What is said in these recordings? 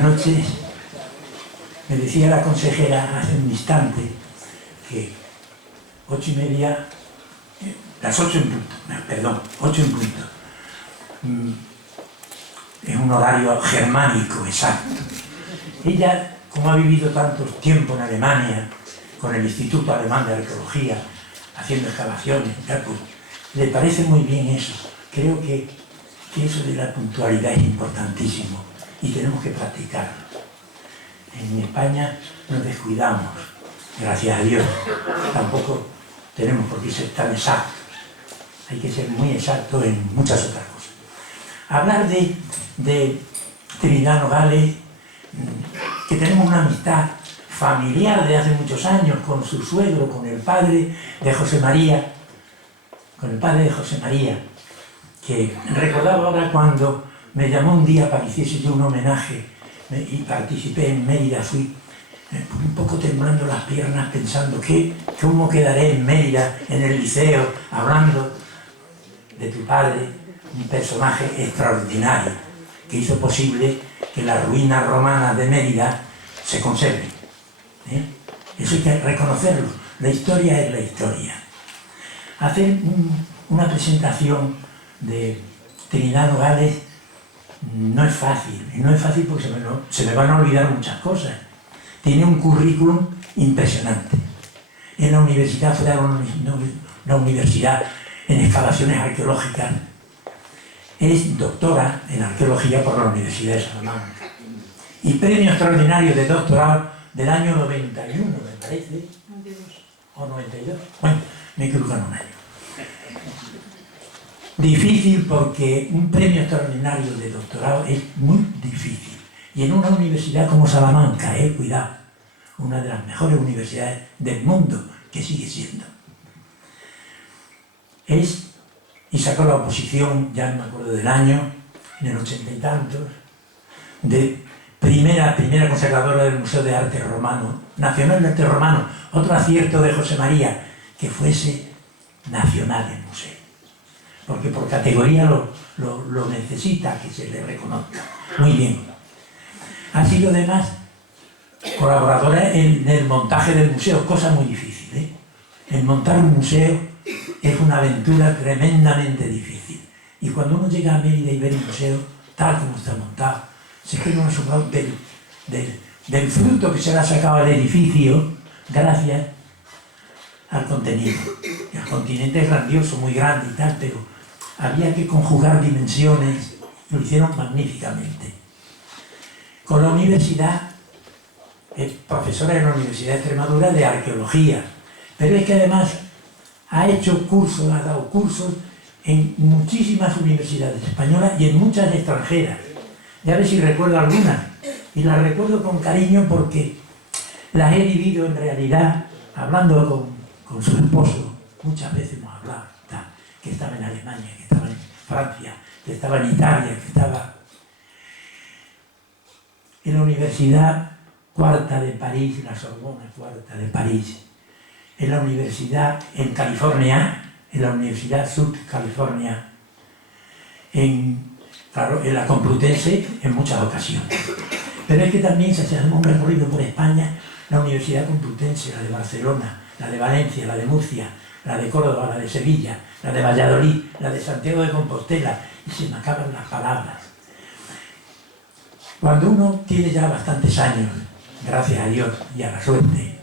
Buenas noches. Me decía la consejera hace un instante que 8:30, las 8 en punto, perdón, 8 en punto. Es un horario germánico exacto. Ella, como ha vivido tanto tiempo en Alemania, con el Instituto Alemán de Arqueología, haciendo excavaciones, pues, le parece muy bien eso. Creo que eso de la puntualidad es importantísimo y tenemos que practicarlo. En España nos descuidamos, gracias a Dios. Tampoco tenemos por qué ser tan exactos. Hay que ser muy exactos en muchas otras cosas. Hablar de Trinidad Nogales, que tenemos una amistad familiar de hace muchos años con su suegro, con el padre de José María, que recordaba ahora cuando me llamó un día para que hiciese yo un homenaje y participé en Mérida. Fui un poco temblando las piernas pensando cómo quedaré en Mérida, en el liceo, hablando de tu padre, un personaje extraordinario que hizo posible que las ruinas romanas de Mérida se conserven. Eso hay que reconocerlo. La historia es la historia. Hacer una presentación de Trinidad Nogales no es fácil. Y no es fácil porque se me van a olvidar muchas cosas. Tiene un currículum impresionante. En la universidad, fue la universidad en excavaciones arqueológicas. Es doctora en arqueología por la Universidad de Salamanca. Y premio extraordinario de doctorado del año 91, me parece. 92. O 92. Bueno, me equivoco en un año. Difícil porque un premio extraordinario de doctorado es muy difícil. Y en una universidad como Salamanca, cuidado, una de las mejores universidades del mundo, que sigue siendo. Y sacó la oposición, ya no me acuerdo del año, en el 80 y tantos, de primera conservadora del Museo de Arte Romano, Nacional de Arte Romano. Otro acierto de José María, que fuese nacional el museo. Porque por categoría lo necesita, que se le reconozca. Muy bien. Ha sido además colaboradora en el montaje del museo, cosa muy difícil. El montar un museo es una aventura tremendamente difícil. Y cuando uno llega a Mérida y ve el museo tal como está montado, se queda uno asombrado del fruto que se le ha sacado al edificio gracias al contenido. El continente es grandioso, muy grande y tal, pero había que conjugar dimensiones, lo hicieron magníficamente. Con la universidad, es profesora en la Universidad de Extremadura de arqueología, pero es que además ha dado cursos en muchísimas universidades españolas y en muchas extranjeras. Ya ves si recuerdo algunas, y las recuerdo con cariño porque las he vivido en realidad, hablando con su esposo, muchas veces hemos hablado, que estaba en Alemania, que estaba en Francia, que estaba en Italia, que estaba en la Universidad Cuarta de París, la Sorbona Cuarta de París, en la Universidad en California, en la Universidad Sud California, en la Complutense en muchas ocasiones. Pero es que también se hace un recorrido por España, la Universidad Complutense, la de Barcelona, la de Valencia, la de Murcia, la de Córdoba, la de Sevilla, la de Valladolid, la de Santiago de Compostela, y se me acaban las palabras. Cuando uno tiene ya bastantes años, gracias a Dios y a la suerte,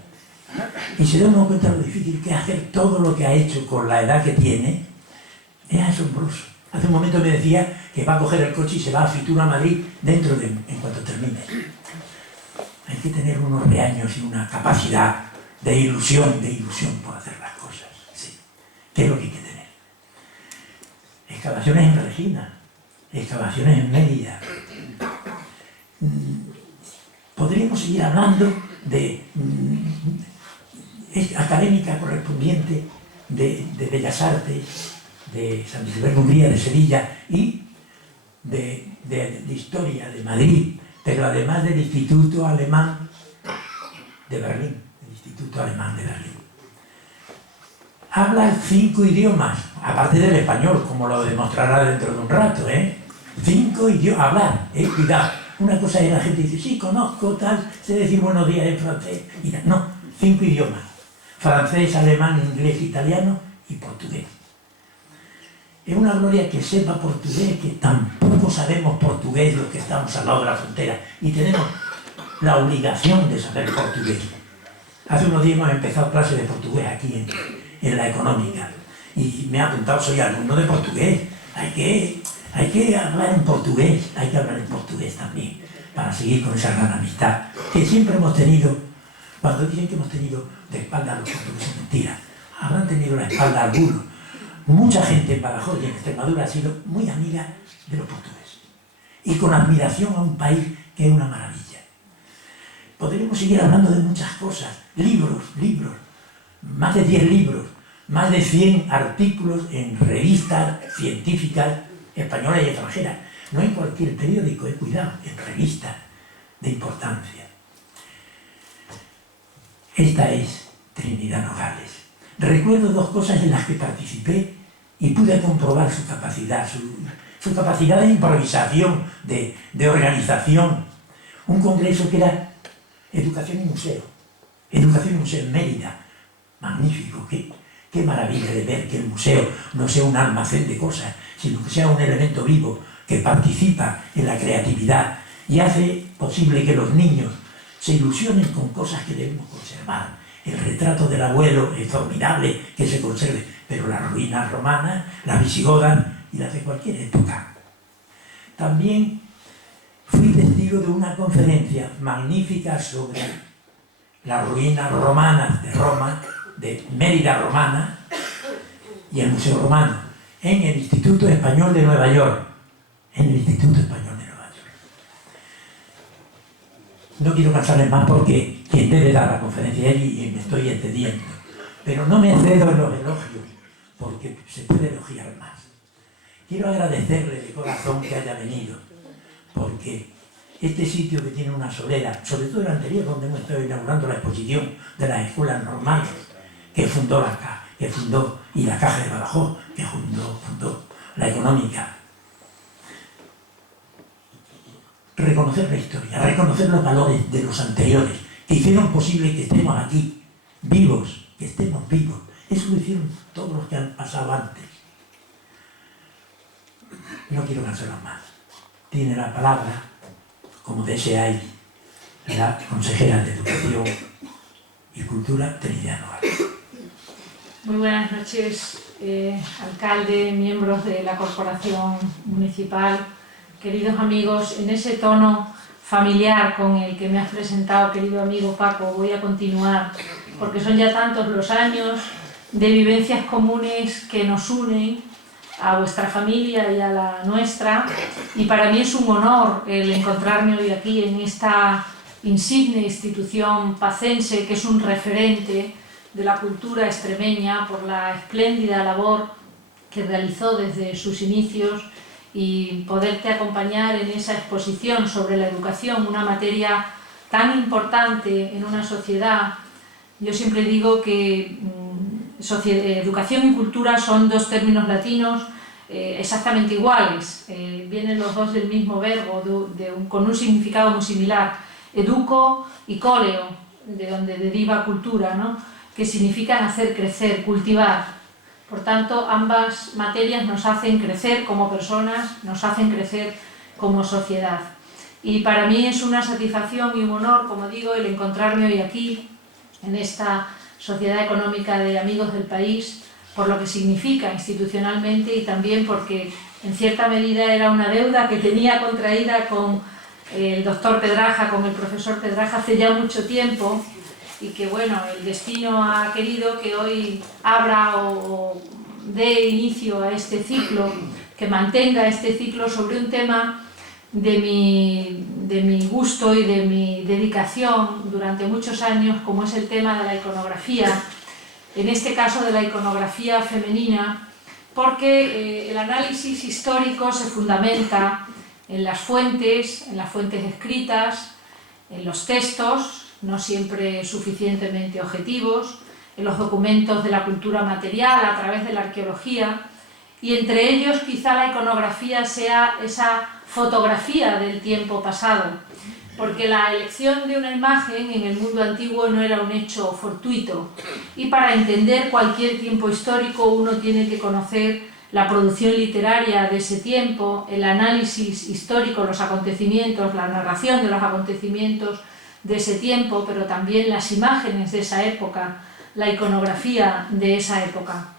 y se da uno cuenta de lo difícil que es hacer todo lo que ha hecho con la edad que tiene, es asombroso. Hace un momento me decía que va a coger el coche y se va a Fitur a Madrid en cuanto termine. Hay que tener unos reaños y una capacidad de ilusión por hacer las cosas. Sí. ¿Qué es lo que hay que tener? Excavaciones en Regina, excavaciones en Mérida. Podríamos seguir hablando de académica correspondiente de Bellas Artes, de San Silvestre Hungría, de Sevilla y de Historia de Madrid, pero además del Instituto Alemán de Berlín, Habla 5 idiomas, aparte del español, como lo demostrará dentro de un rato, 5 idiomas, hablar, cuidado. Una cosa es la gente dice, sí, conozco, tal, sé decir buenos días en francés. Y no, 5 idiomas. Francés, alemán, inglés, italiano y portugués. Es una gloria que sepa portugués, que tampoco sabemos portugués los que estamos al lado de la frontera. Y tenemos la obligación de saber portugués. Hace unos días hemos empezado clases de portugués aquí en la económica. Y me ha apuntado, soy alumno de portugués. Hay que hablar en portugués, hay que hablar en portugués también, para seguir con esa gran amistad que siempre hemos tenido. Cuando dicen que hemos tenido de espalda a los portugueses, mentira. Habrán tenido la espalda a algunos. Mucha gente en Badajoz y en Extremadura ha sido muy amiga de los portugueses. Y con admiración a un país que es una maravilla. Podríamos seguir hablando de muchas cosas. Libros, más de 10 libros, más de 100 artículos en revistas científicas españolas y extranjeras. No en cualquier periódico, cuidado, en revistas de importancia. Esta es Trinidad Nogales. Recuerdo 2 cosas en las que participé y pude comprobar su capacidad, su capacidad de improvisación, de organización. Un congreso que era Educación y Museo. Educación y Museo en Mérida. Magnífico, qué maravilla de ver que el museo no sea un almacén de cosas, sino que sea un elemento vivo que participa en la creatividad y hace posible que los niños se ilusionen con cosas que debemos conservar. El retrato del abuelo es formidable que se conserve, pero las ruinas romanas, las visigodas y las de cualquier época. También fui testigo de una conferencia magnífica sobre las ruinas romanas de Roma, de Mérida romana y el Museo Romano, en el Instituto Español de Nueva York. En el Instituto Español de Nueva York. No quiero cansarles más porque quien debe dar la conferencia es él y me estoy excediendo. Pero no me excedo en los elogios, porque se puede elogiar más. Quiero agradecerle de corazón que haya venido, porque este sitio que tiene una solera, sobre todo el anterior, donde hemos estado inaugurando la exposición de las escuelas normales, que fundó y la Caja de Badajoz, que fundó la económica. Reconocer la historia, reconocer los valores de los anteriores, que hicieron posible que estemos aquí, vivos, que estemos vivos. Eso lo hicieron todos los que han pasado antes. No quiero cansarlos más. Tiene la palabra, como deseáis, la consejera de Educación y Cultura, Trinidad Nogales. Muy buenas noches, alcalde, miembros de la Corporación Municipal, queridos amigos. En ese tono familiar con el que me has presentado, querido amigo Paco, voy a continuar, porque son ya tantos los años de vivencias comunes que nos unen a vuestra familia y a la nuestra, y para mí es un honor el encontrarme hoy aquí en esta insigne institución pacense, que es un referente de la cultura extremeña por la espléndida labor que realizó desde sus inicios, y poderte acompañar en esa exposición sobre la educación, una materia tan importante en una sociedad. Yo siempre digo que educación y cultura son 2 términos latinos exactamente iguales, vienen los 2 del mismo verbo, con un significado muy similar, educo y coleo, de donde deriva cultura, ¿no?, que significan hacer crecer, cultivar. Por tanto, ambas materias nos hacen crecer como personas, nos hacen crecer como sociedad. Y para mí es una satisfacción y un honor, como digo, el encontrarme hoy aquí, en esta sociedad económica de amigos del país, por lo que significa institucionalmente y también porque en cierta medida era una deuda que tenía contraída con el doctor Pedraja, con el profesor Pedraja hace ya mucho tiempo, y que bueno, el destino ha querido que hoy abra o dé inicio a este ciclo, que mantenga este ciclo sobre un tema de mi gusto y de mi dedicación durante muchos años, como es el tema de la iconografía, en este caso de la iconografía femenina, porque el análisis histórico se fundamenta en las fuentes escritas, en los textos, no siempre suficientemente objetivos, en los documentos de la cultura material a través de la arqueología, y entre ellos quizá la iconografía sea esa fotografía del tiempo pasado, porque la elección de una imagen en el mundo antiguo no era un hecho fortuito, y para entender cualquier tiempo histórico uno tiene que conocer la producción literaria de ese tiempo, el análisis histórico, los acontecimientos, la narración de los acontecimientos de ese tiempo, pero también las imágenes de esa época, la iconografía de esa época.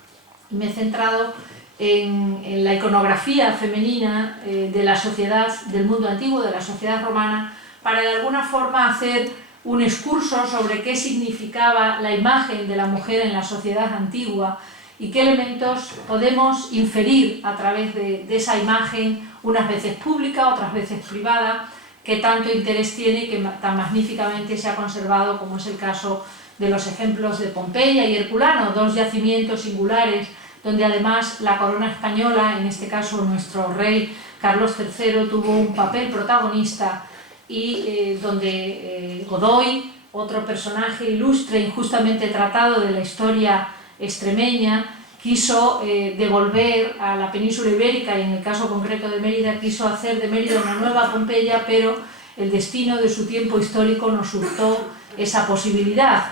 Y me he centrado en la iconografía femenina de la sociedad del mundo antiguo, de la sociedad romana, para de alguna forma hacer un excurso sobre qué significaba la imagen de la mujer en la sociedad antigua y qué elementos podemos inferir a través de esa imagen, unas veces pública, otras veces privada, que tanto interés tiene y que tan magníficamente se ha conservado, como es el caso de los ejemplos de Pompeya y Herculano, dos yacimientos singulares donde además la corona española, en este caso nuestro rey Carlos III, tuvo un papel protagonista, y donde Godoy, otro personaje ilustre injustamente tratado de la historia extremeña, quiso devolver a la península ibérica, y en el caso concreto de Mérida, quiso hacer de Mérida una nueva Pompeya, pero el destino de su tiempo histórico nos hurtó esa posibilidad.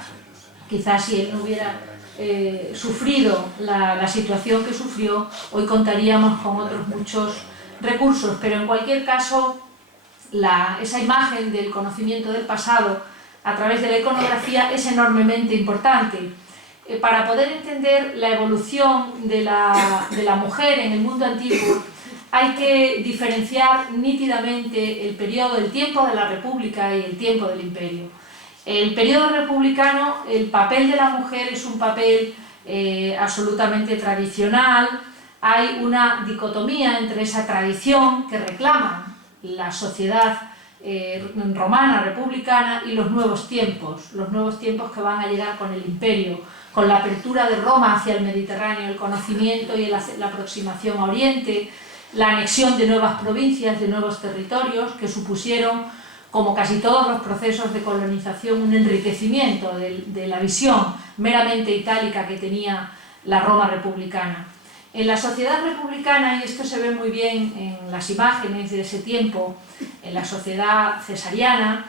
Quizás si él no hubiera sufrido la situación que sufrió, hoy contaríamos con otros muchos recursos, pero en cualquier caso esa imagen del conocimiento del pasado a través de la iconografía es enormemente importante. Para poder entender la evolución de la mujer en el mundo antiguo hay que diferenciar nítidamente el periodo, el tiempo de la República y el tiempo del Imperio. El periodo republicano, el papel de la mujer es un papel absolutamente tradicional. Hay una dicotomía entre esa tradición que reclama la sociedad romana, republicana, y los nuevos tiempos que van a llegar con el Imperio, con la apertura de Roma hacia el Mediterráneo, el conocimiento y la aproximación a Oriente, la anexión de nuevas provincias, de nuevos territorios, que supusieron, como casi todos los procesos de colonización, un enriquecimiento de la visión meramente itálica que tenía la Roma republicana. En la sociedad republicana, y esto se ve muy bien en las imágenes de ese tiempo, en la sociedad cesariana,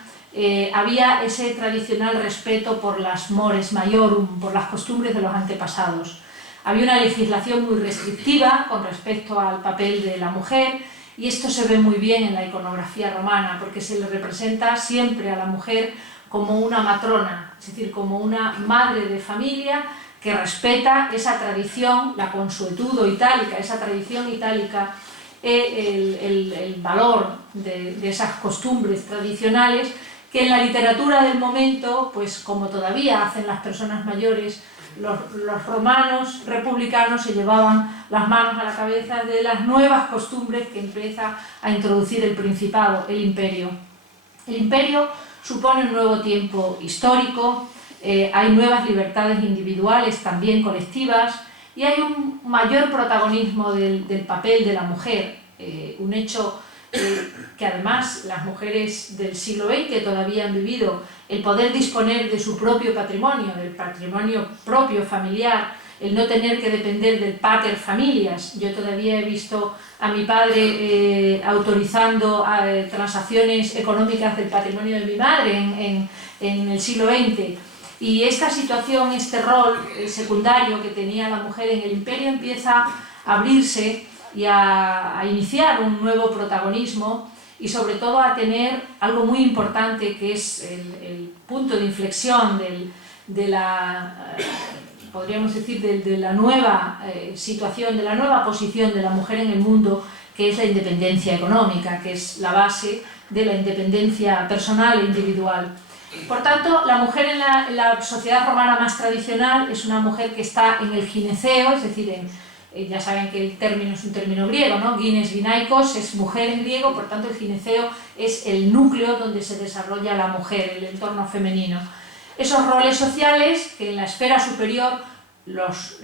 había ese tradicional respeto por las mores maiorum, por las costumbres de los antepasados. Había una legislación muy restrictiva con respecto al papel de la mujer, y esto se ve muy bien en la iconografía romana, porque se le representa siempre a la mujer como una matrona, es decir, como una madre de familia que respeta esa tradición, la consuetudo itálica, esa tradición itálica, el valor de esas costumbres tradicionales que en la literatura del momento, pues como todavía hacen las personas mayores, los romanos republicanos se llevaban las manos a la cabeza de las nuevas costumbres que empieza a introducir el Principado, el Imperio. El Imperio supone un nuevo tiempo histórico, hay nuevas libertades individuales, también colectivas, y hay un mayor protagonismo del papel de la mujer, un hecho que además las mujeres del siglo XX todavía han vivido, el poder disponer de su propio patrimonio, del patrimonio propio familiar, el no tener que depender del pater familias. Yo todavía he visto a mi padre autorizando transacciones económicas del patrimonio de mi madre en el siglo XX. Y esta situación, este rol secundario que tenía la mujer en el Imperio empieza a abrirse y a iniciar un nuevo protagonismo, y sobre todo a tener algo muy importante, que es el punto de inflexión podríamos decir, de la nueva situación, de la nueva posición de la mujer en el mundo, que es la independencia económica, que es la base de la independencia personal e individual. Por tanto, la mujer en la sociedad romana más tradicional es una mujer que está en el gineceo, es decir, ya saben que el término es un término griego, ¿no? Gines, ginaikos, es mujer en griego, por tanto el gineceo es el núcleo donde se desarrolla la mujer, el entorno femenino. Esos roles sociales que en la esfera superior los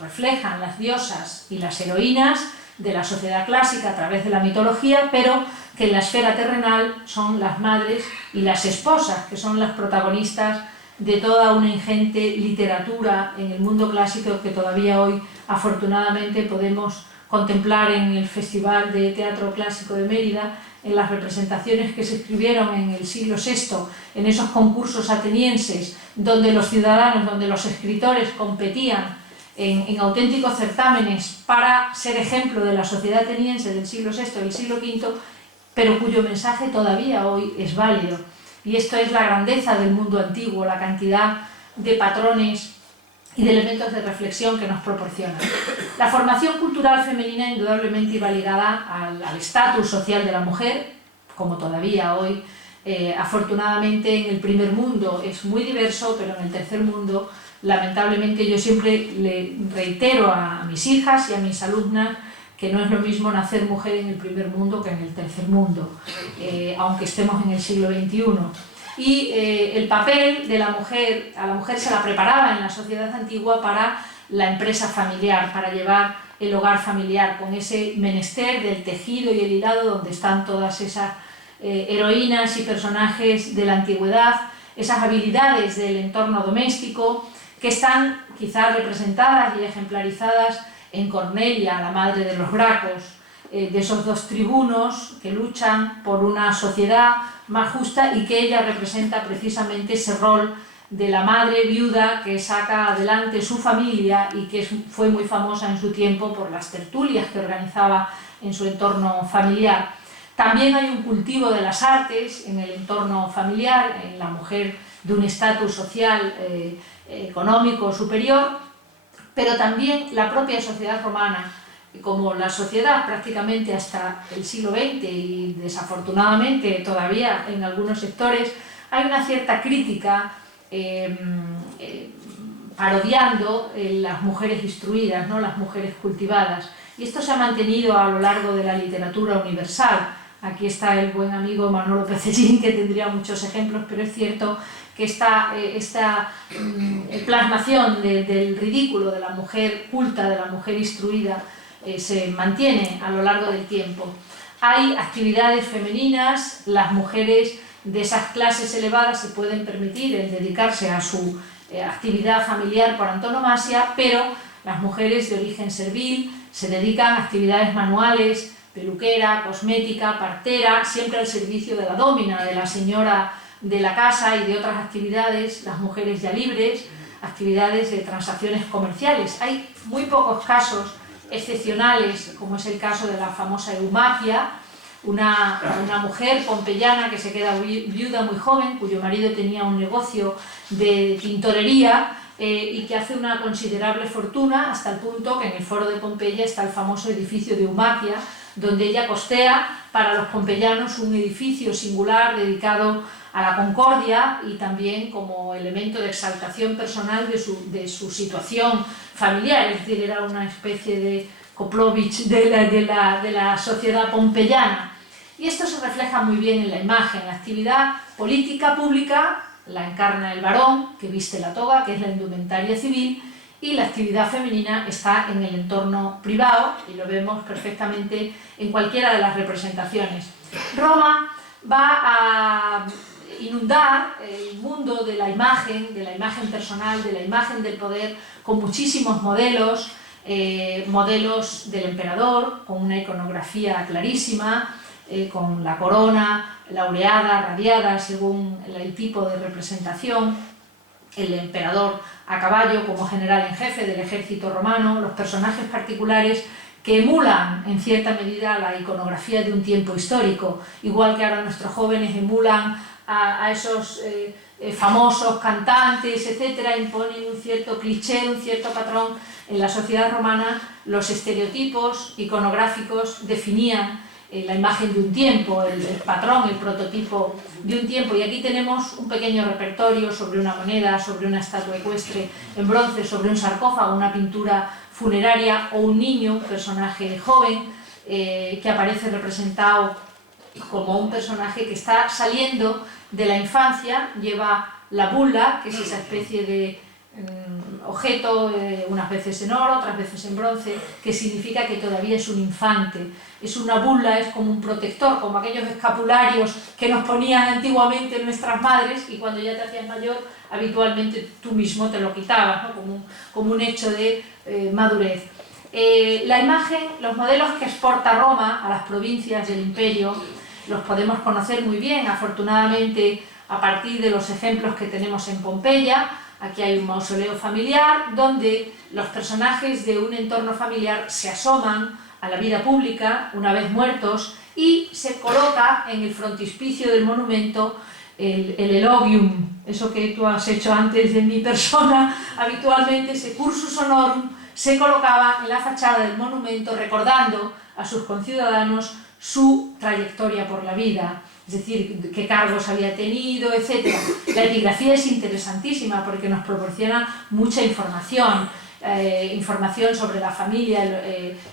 reflejan las diosas y las heroínas de la sociedad clásica a través de la mitología, pero que en la esfera terrenal son las madres y las esposas, que son las protagonistas de toda una ingente literatura en el mundo clásico que todavía hoy afortunadamente podemos contemplar en el Festival de Teatro Clásico de Mérida, en las representaciones que se escribieron en el siglo VI, en esos concursos atenienses, donde los ciudadanos, donde los escritores competían en auténticos certámenes para ser ejemplo de la sociedad ateniense del siglo VI, del siglo V, pero cuyo mensaje todavía hoy es válido. Y esto es la grandeza del mundo antiguo, la cantidad de patrones y de elementos de reflexión que nos proporciona. La formación cultural femenina indudablemente iba ligada al estatus social de la mujer, como todavía hoy, afortunadamente en el primer mundo es muy diverso, pero en el tercer mundo, lamentablemente, yo siempre le reitero a mis hijas y a mis alumnas que no es lo mismo nacer mujer en el primer mundo que en el tercer mundo, aunque estemos en el siglo XXI. Y el papel de la mujer, a la mujer se la preparaba en la sociedad antigua para la empresa familiar, para llevar el hogar familiar, con ese menester del tejido y el hilado donde están todas esas heroínas y personajes de la antigüedad, esas habilidades del entorno doméstico, que están quizás representadas y ejemplarizadas en Cornelia, la madre de los Gracos, de esos dos tribunos que luchan por una sociedad más justa y que ella representa precisamente ese rol de la madre viuda que saca adelante su familia y que fue muy famosa en su tiempo por las tertulias que organizaba en su entorno familiar. También hay un cultivo de las artes en el entorno familiar, en la mujer de un estatus social económico superior, pero también la propia sociedad romana, como la sociedad prácticamente hasta el siglo XX y desafortunadamente todavía en algunos sectores, hay una cierta crítica parodiando las mujeres instruidas, ¿no? Las mujeres cultivadas. Y esto se ha mantenido a lo largo de la literatura universal. Aquí está el buen amigo Manolo Pecellín, que tendría muchos ejemplos, pero es cierto que esta plasmación del ridículo de la mujer culta, de la mujer instruida, se mantiene a lo largo del tiempo. Hay actividades femeninas, las mujeres de esas clases elevadas se pueden permitir el dedicarse a su actividad familiar por antonomasia, pero las mujeres de origen servil se dedican a actividades manuales, peluquera, cosmética, partera, siempre al servicio de la dómina, de la señora de la casa y de otras actividades, las mujeres ya libres, actividades de transacciones comerciales. Hay muy pocos casos excepcionales, como es el caso de la famosa Eumaquia, una mujer pompeyana que se queda viuda muy joven, cuyo marido tenía un negocio de tintorería y que hace una considerable fortuna hasta el punto que en el foro de Pompeya está el famoso edificio de Eumaquia, donde ella costea para los pompeyanos un edificio singular dedicado a la concordia y también como elemento de exaltación personal de su situación familiar, es decir, era una especie de Koplovich de la sociedad pompeyana. Y esto se refleja muy bien en la imagen. La actividad política pública la encarna el varón, que viste la toga, que es la indumentaria civil, y la actividad femenina está en el entorno privado, y lo vemos perfectamente en cualquiera de las representaciones. Roma va a inundar el mundo de la imagen personal, de la imagen del poder, con muchísimos modelos, modelos del emperador, con una iconografía clarísima, con la corona laureada, radiada, según el tipo de representación, el emperador a caballo como general en jefe del ejército romano, los personajes particulares que emulan en cierta medida la iconografía de un tiempo histórico, igual que ahora nuestros jóvenes emulan a esos famosos cantantes, etcétera, imponen un cierto cliché, un cierto patrón. En la sociedad romana los estereotipos iconográficos definían la imagen de un tiempo, el patrón, el prototipo de un tiempo. Y aquí tenemos un pequeño repertorio sobre una moneda, sobre una estatua ecuestre en bronce, sobre un sarcófago, una pintura funeraria o un niño, un personaje joven que aparece representado como un personaje que está saliendo de la infancia, lleva la bulla, que es esa especie de objeto, unas veces en oro, otras veces en bronce, que significa que todavía es un infante. Es una bulla, es como un protector, como aquellos escapularios que nos ponían antiguamente nuestras madres, y cuando ya te hacías mayor, habitualmente tú mismo te lo quitabas, ¿no? como un hecho de madurez. La imagen, los modelos que exporta Roma a las provincias del imperio, los podemos conocer muy bien, afortunadamente, a partir de los ejemplos que tenemos en Pompeya. Aquí hay un mausoleo familiar donde los personajes de un entorno familiar se asoman a la vida pública una vez muertos y se coloca en el frontispicio del monumento el elogium, eso que tú has hecho antes de mi persona, habitualmente ese cursus honorum se colocaba en la fachada del monumento recordando a sus conciudadanos su trayectoria por la vida, es decir, qué cargos había tenido, etc. La epigrafía es interesantísima porque nos proporciona mucha información, información sobre la familia,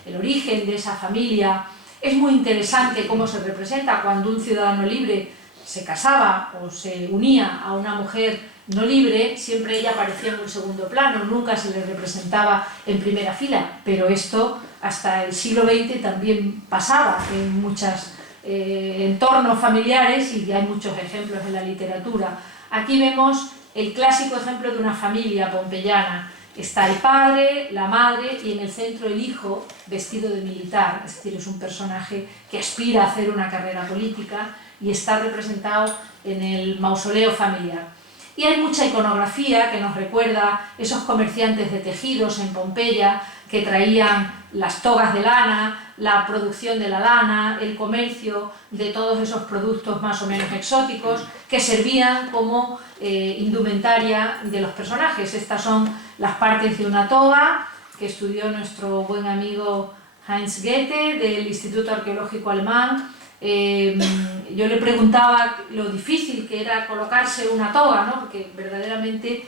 el origen de esa familia. Es muy interesante cómo se representa cuando un ciudadano libre se casaba o se unía a una mujer no libre, siempre ella aparecía en un segundo plano, nunca se le representaba en primera fila, pero esto hasta el siglo XX también pasaba en muchos entornos familiares y hay muchos ejemplos en la literatura. Aquí vemos el clásico ejemplo de una familia pompeyana. Está el padre, la madre y en el centro el hijo vestido de militar, es decir, es un personaje que aspira a hacer una carrera política y está representado en el mausoleo familiar. Y hay mucha iconografía que nos recuerda esos comerciantes de tejidos en Pompeya que traían las togas de lana, la producción de la lana, el comercio de todos esos productos más o menos exóticos que servían como indumentaria de los personajes. Estas son las partes de una toga que estudió nuestro buen amigo Heinz Goethe del Instituto Arqueológico Alemán. Yo le preguntaba lo difícil que era colocarse una toga, ¿no? Porque verdaderamente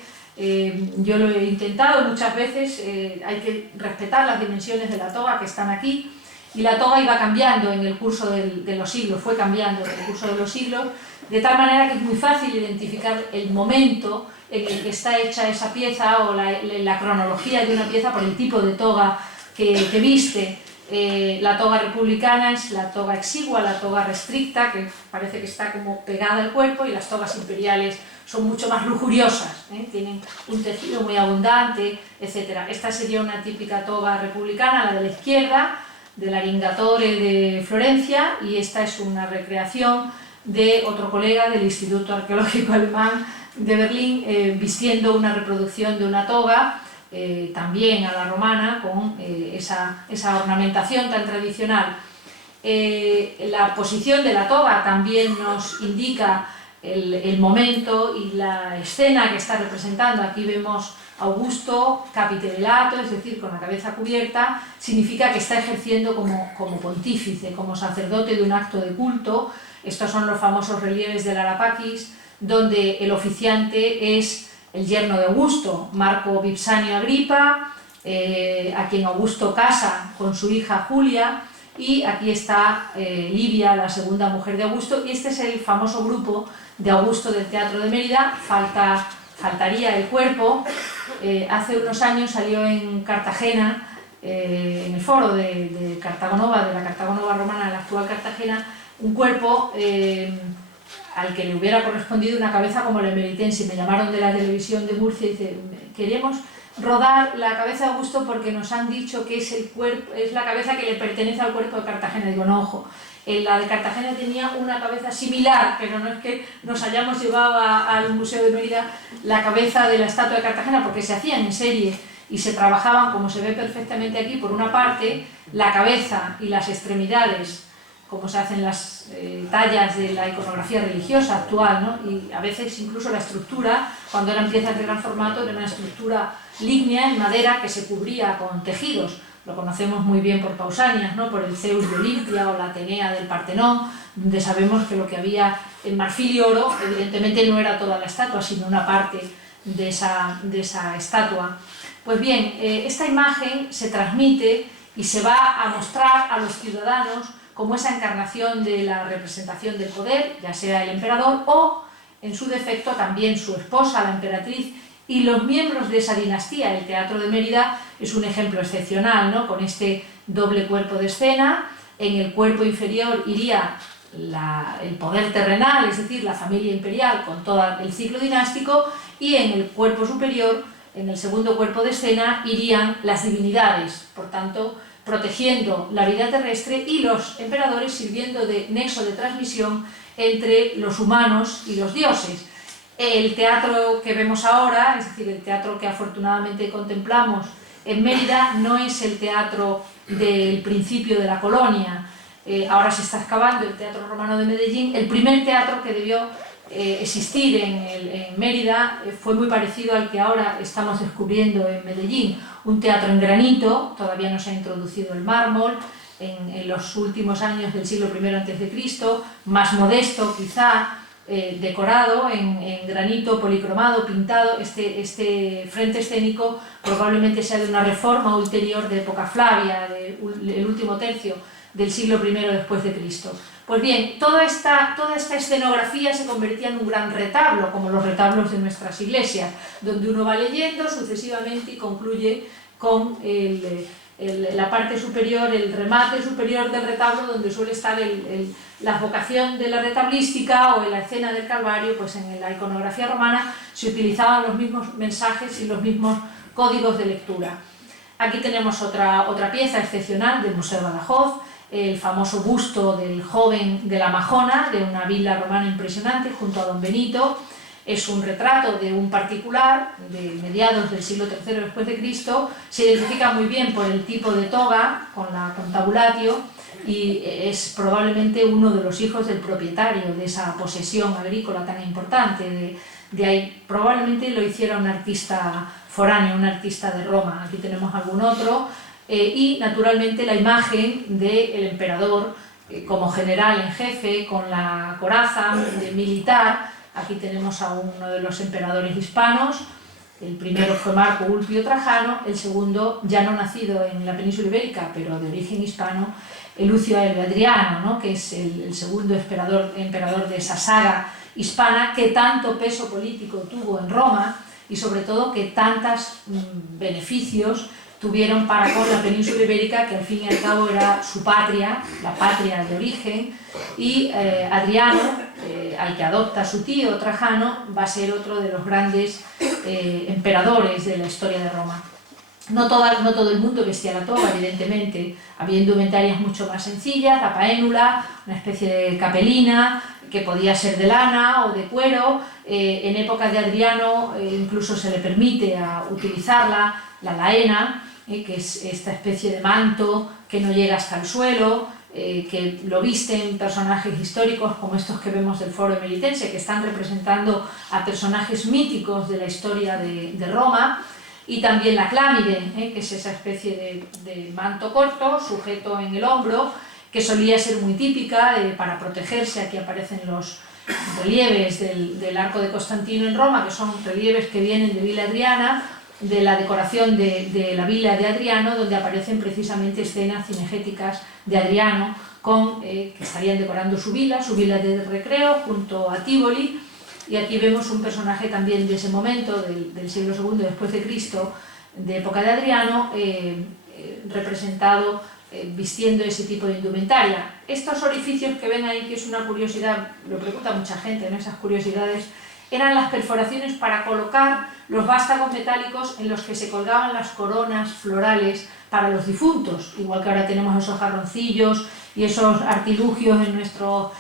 yo lo he intentado muchas veces, hay que respetar las dimensiones de la toga que están aquí, y la toga iba cambiando en el curso de los siglos, fue cambiando en el curso de los siglos, de tal manera que es muy fácil identificar el momento en el que está hecha esa pieza o la cronología de una pieza por el tipo de toga que viste. La toga republicana es la toga exigua, la toga restricta, que parece que está como pegada al cuerpo, y las togas imperiales son mucho más lujuriosas, tienen un tejido muy abundante, etc. Esta sería una típica toga republicana, la de la izquierda, del Aringatore de Florencia, y esta es una recreación de otro colega del Instituto Arqueológico Alemán de Berlín, vistiendo una reproducción de una toga, también a la romana, con esa ornamentación tan tradicional. La posición de la toga también nos indica el momento y la escena que está representando. Aquí vemos Augusto capitelato, es decir, con la cabeza cubierta, significa que está ejerciendo como pontífice, como sacerdote de un acto de culto. Estos son los famosos relieves del Arapakis, donde el oficiante es el yerno de Augusto, Marco Vipsanio Agripa, a quien Augusto casa con su hija Julia, y aquí está Livia, la segunda mujer de Augusto, y este es el famoso grupo de Augusto del Teatro de Mérida. Faltaría el cuerpo. Hace unos años salió en Cartagena, en el foro de Cartagonova, de la Cartagonova romana, la actual Cartagena, un cuerpo al que le hubiera correspondido una cabeza como la emeritense. Me llamaron de la televisión de Murcia y dice, queremos rodar la cabeza de Augusto porque nos han dicho que es la cabeza que le pertenece al cuerpo de Cartagena. Digo, no, ojo, la de Cartagena tenía una cabeza similar, pero no es que nos hayamos llevado al Museo de Mérida la cabeza de la estatua de Cartagena, porque se hacían en serie y se trabajaban, como se ve perfectamente aquí, por una parte, la cabeza y las extremidades, como se hacen las tallas de la iconografía religiosa actual, ¿no? Y a veces incluso la estructura, cuando eran piezas de gran formato, era una estructura lígnea en madera que se cubría con tejidos. Lo conocemos muy bien por Pausanias, ¿no? Por el Zeus de Olimpia o la Atenea del Partenón, donde sabemos que lo que había en marfil y oro, evidentemente no era toda la estatua, sino una parte de esa estatua. Pues bien, esta imagen se transmite y se va a mostrar a los ciudadanos como esa encarnación de la representación del poder, ya sea el emperador o, en su defecto, también su esposa, la emperatriz, y los miembros de esa dinastía. El Teatro de Mérida es un ejemplo excepcional, ¿no? Con este doble cuerpo de escena. En el cuerpo inferior iría el poder terrenal, es decir, la familia imperial con todo el ciclo dinástico, y en el cuerpo superior en el segundo cuerpo de escena, irían las divinidades, por tanto, protegiendo la vida terrestre, y los emperadores sirviendo de nexo de transmisión entre los humanos y los dioses. El teatro que vemos ahora, es decir, el teatro que afortunadamente contemplamos en Mérida, no es el teatro del principio de la colonia. Ahora se está excavando el Teatro Romano de Medellín. El primer teatro que debió existir en Mérida fue muy parecido al que ahora estamos descubriendo en Medellín, un teatro en granito. Todavía no se ha introducido el mármol en los últimos años del siglo I a.C., más modesto quizá, decorado en granito, policromado, pintado. Este frente escénico probablemente sea de una reforma ulterior de época Flavia, del último tercio del siglo I después de Cristo. Pues bien, toda esta escenografía se convertía en un gran retablo, como los retablos de nuestras iglesias, donde uno va leyendo sucesivamente y concluye con la parte superior, el remate superior del retablo, donde suele estar la vocación de la retablística o en la escena del Calvario. Pues en la iconografía romana se utilizaban los mismos mensajes y los mismos códigos de lectura. Aquí tenemos otra pieza excepcional del Museo Badajoz, el famoso busto del joven de la Majona, de una villa romana impresionante junto a Don Benito. Es un retrato de un particular de mediados del siglo III después de Cristo. Se identifica muy bien por el tipo de toga, con tabulatio, y es probablemente uno de los hijos del propietario de esa posesión agrícola tan importante. De ahí probablemente lo hiciera un artista foráneo, un artista de Roma. Aquí tenemos algún otro. Y naturalmente la imagen del emperador como general en jefe, con la coraza de militar. Aquí tenemos a uno de los emperadores hispanos. El primero fue Marco Ulpio Trajano, el segundo, ya no nacido en la península ibérica, pero de origen hispano, Lucio Aelio Adriano, ¿no?, que es el segundo emperador de esa saga hispana, que tanto peso político tuvo en Roma y sobre todo que tantos beneficios tuvieron para con la península ibérica, que al fin y al cabo era su patria, la patria de origen. Y Adriano, al que adopta su tío Trajano, va a ser otro de los grandes emperadores de la historia de Roma. No todo el mundo vestía la toga, evidentemente. Había indumentarias mucho más sencillas, la paénula, una especie de capelina, que podía ser de lana o de cuero. En época de Adriano incluso se le permite utilizarla, la laena, que es esta especie de manto que no llega hasta el suelo, que lo visten personajes históricos como estos que vemos del Foro Emeritense, que están representando a personajes míticos de la historia de Roma. Y también la clámide, que es esa especie de manto corto, sujeto en el hombro, que solía ser muy típica para protegerse. Aquí aparecen los relieves del Arco de Constantino en Roma, que son relieves que vienen de Villa Adriana, de la decoración de la Villa de Adriano, donde aparecen precisamente escenas cinegéticas de Adriano, que estarían decorando su villa de recreo junto a Tívoli. Y aquí vemos un personaje también de ese momento, del siglo II después de Cristo, de época de Adriano, representado vistiendo ese tipo de indumentaria. Estos orificios que ven ahí, que es una curiosidad, lo pregunta mucha gente, ¿no?, esas curiosidades, eran las perforaciones para colocar los vástagos metálicos en los que se colgaban las coronas florales para los difuntos. Igual que ahora tenemos esos jarroncillos y esos artilugios en nuestros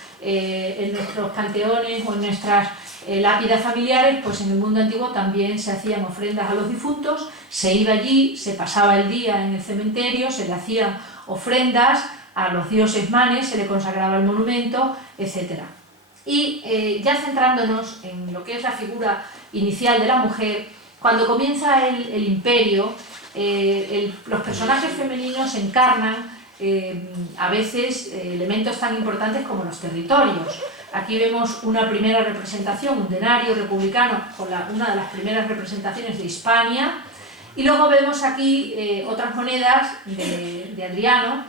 panteones o en nuestras lápidas familiares, pues en el mundo antiguo también se hacían ofrendas a los difuntos. Se iba allí, se pasaba el día en el cementerio, se le hacían ofrendas a los dioses manes, se le consagraba el monumento, etc. Y ya centrándonos en lo que es la figura inicial de la mujer, cuando comienza el imperio, los personajes femeninos encarnan a veces elementos tan importantes como los territorios. Aquí vemos una primera representación, un denario republicano, con una de las primeras representaciones de Hispania, y luego vemos aquí otras monedas de Adriano,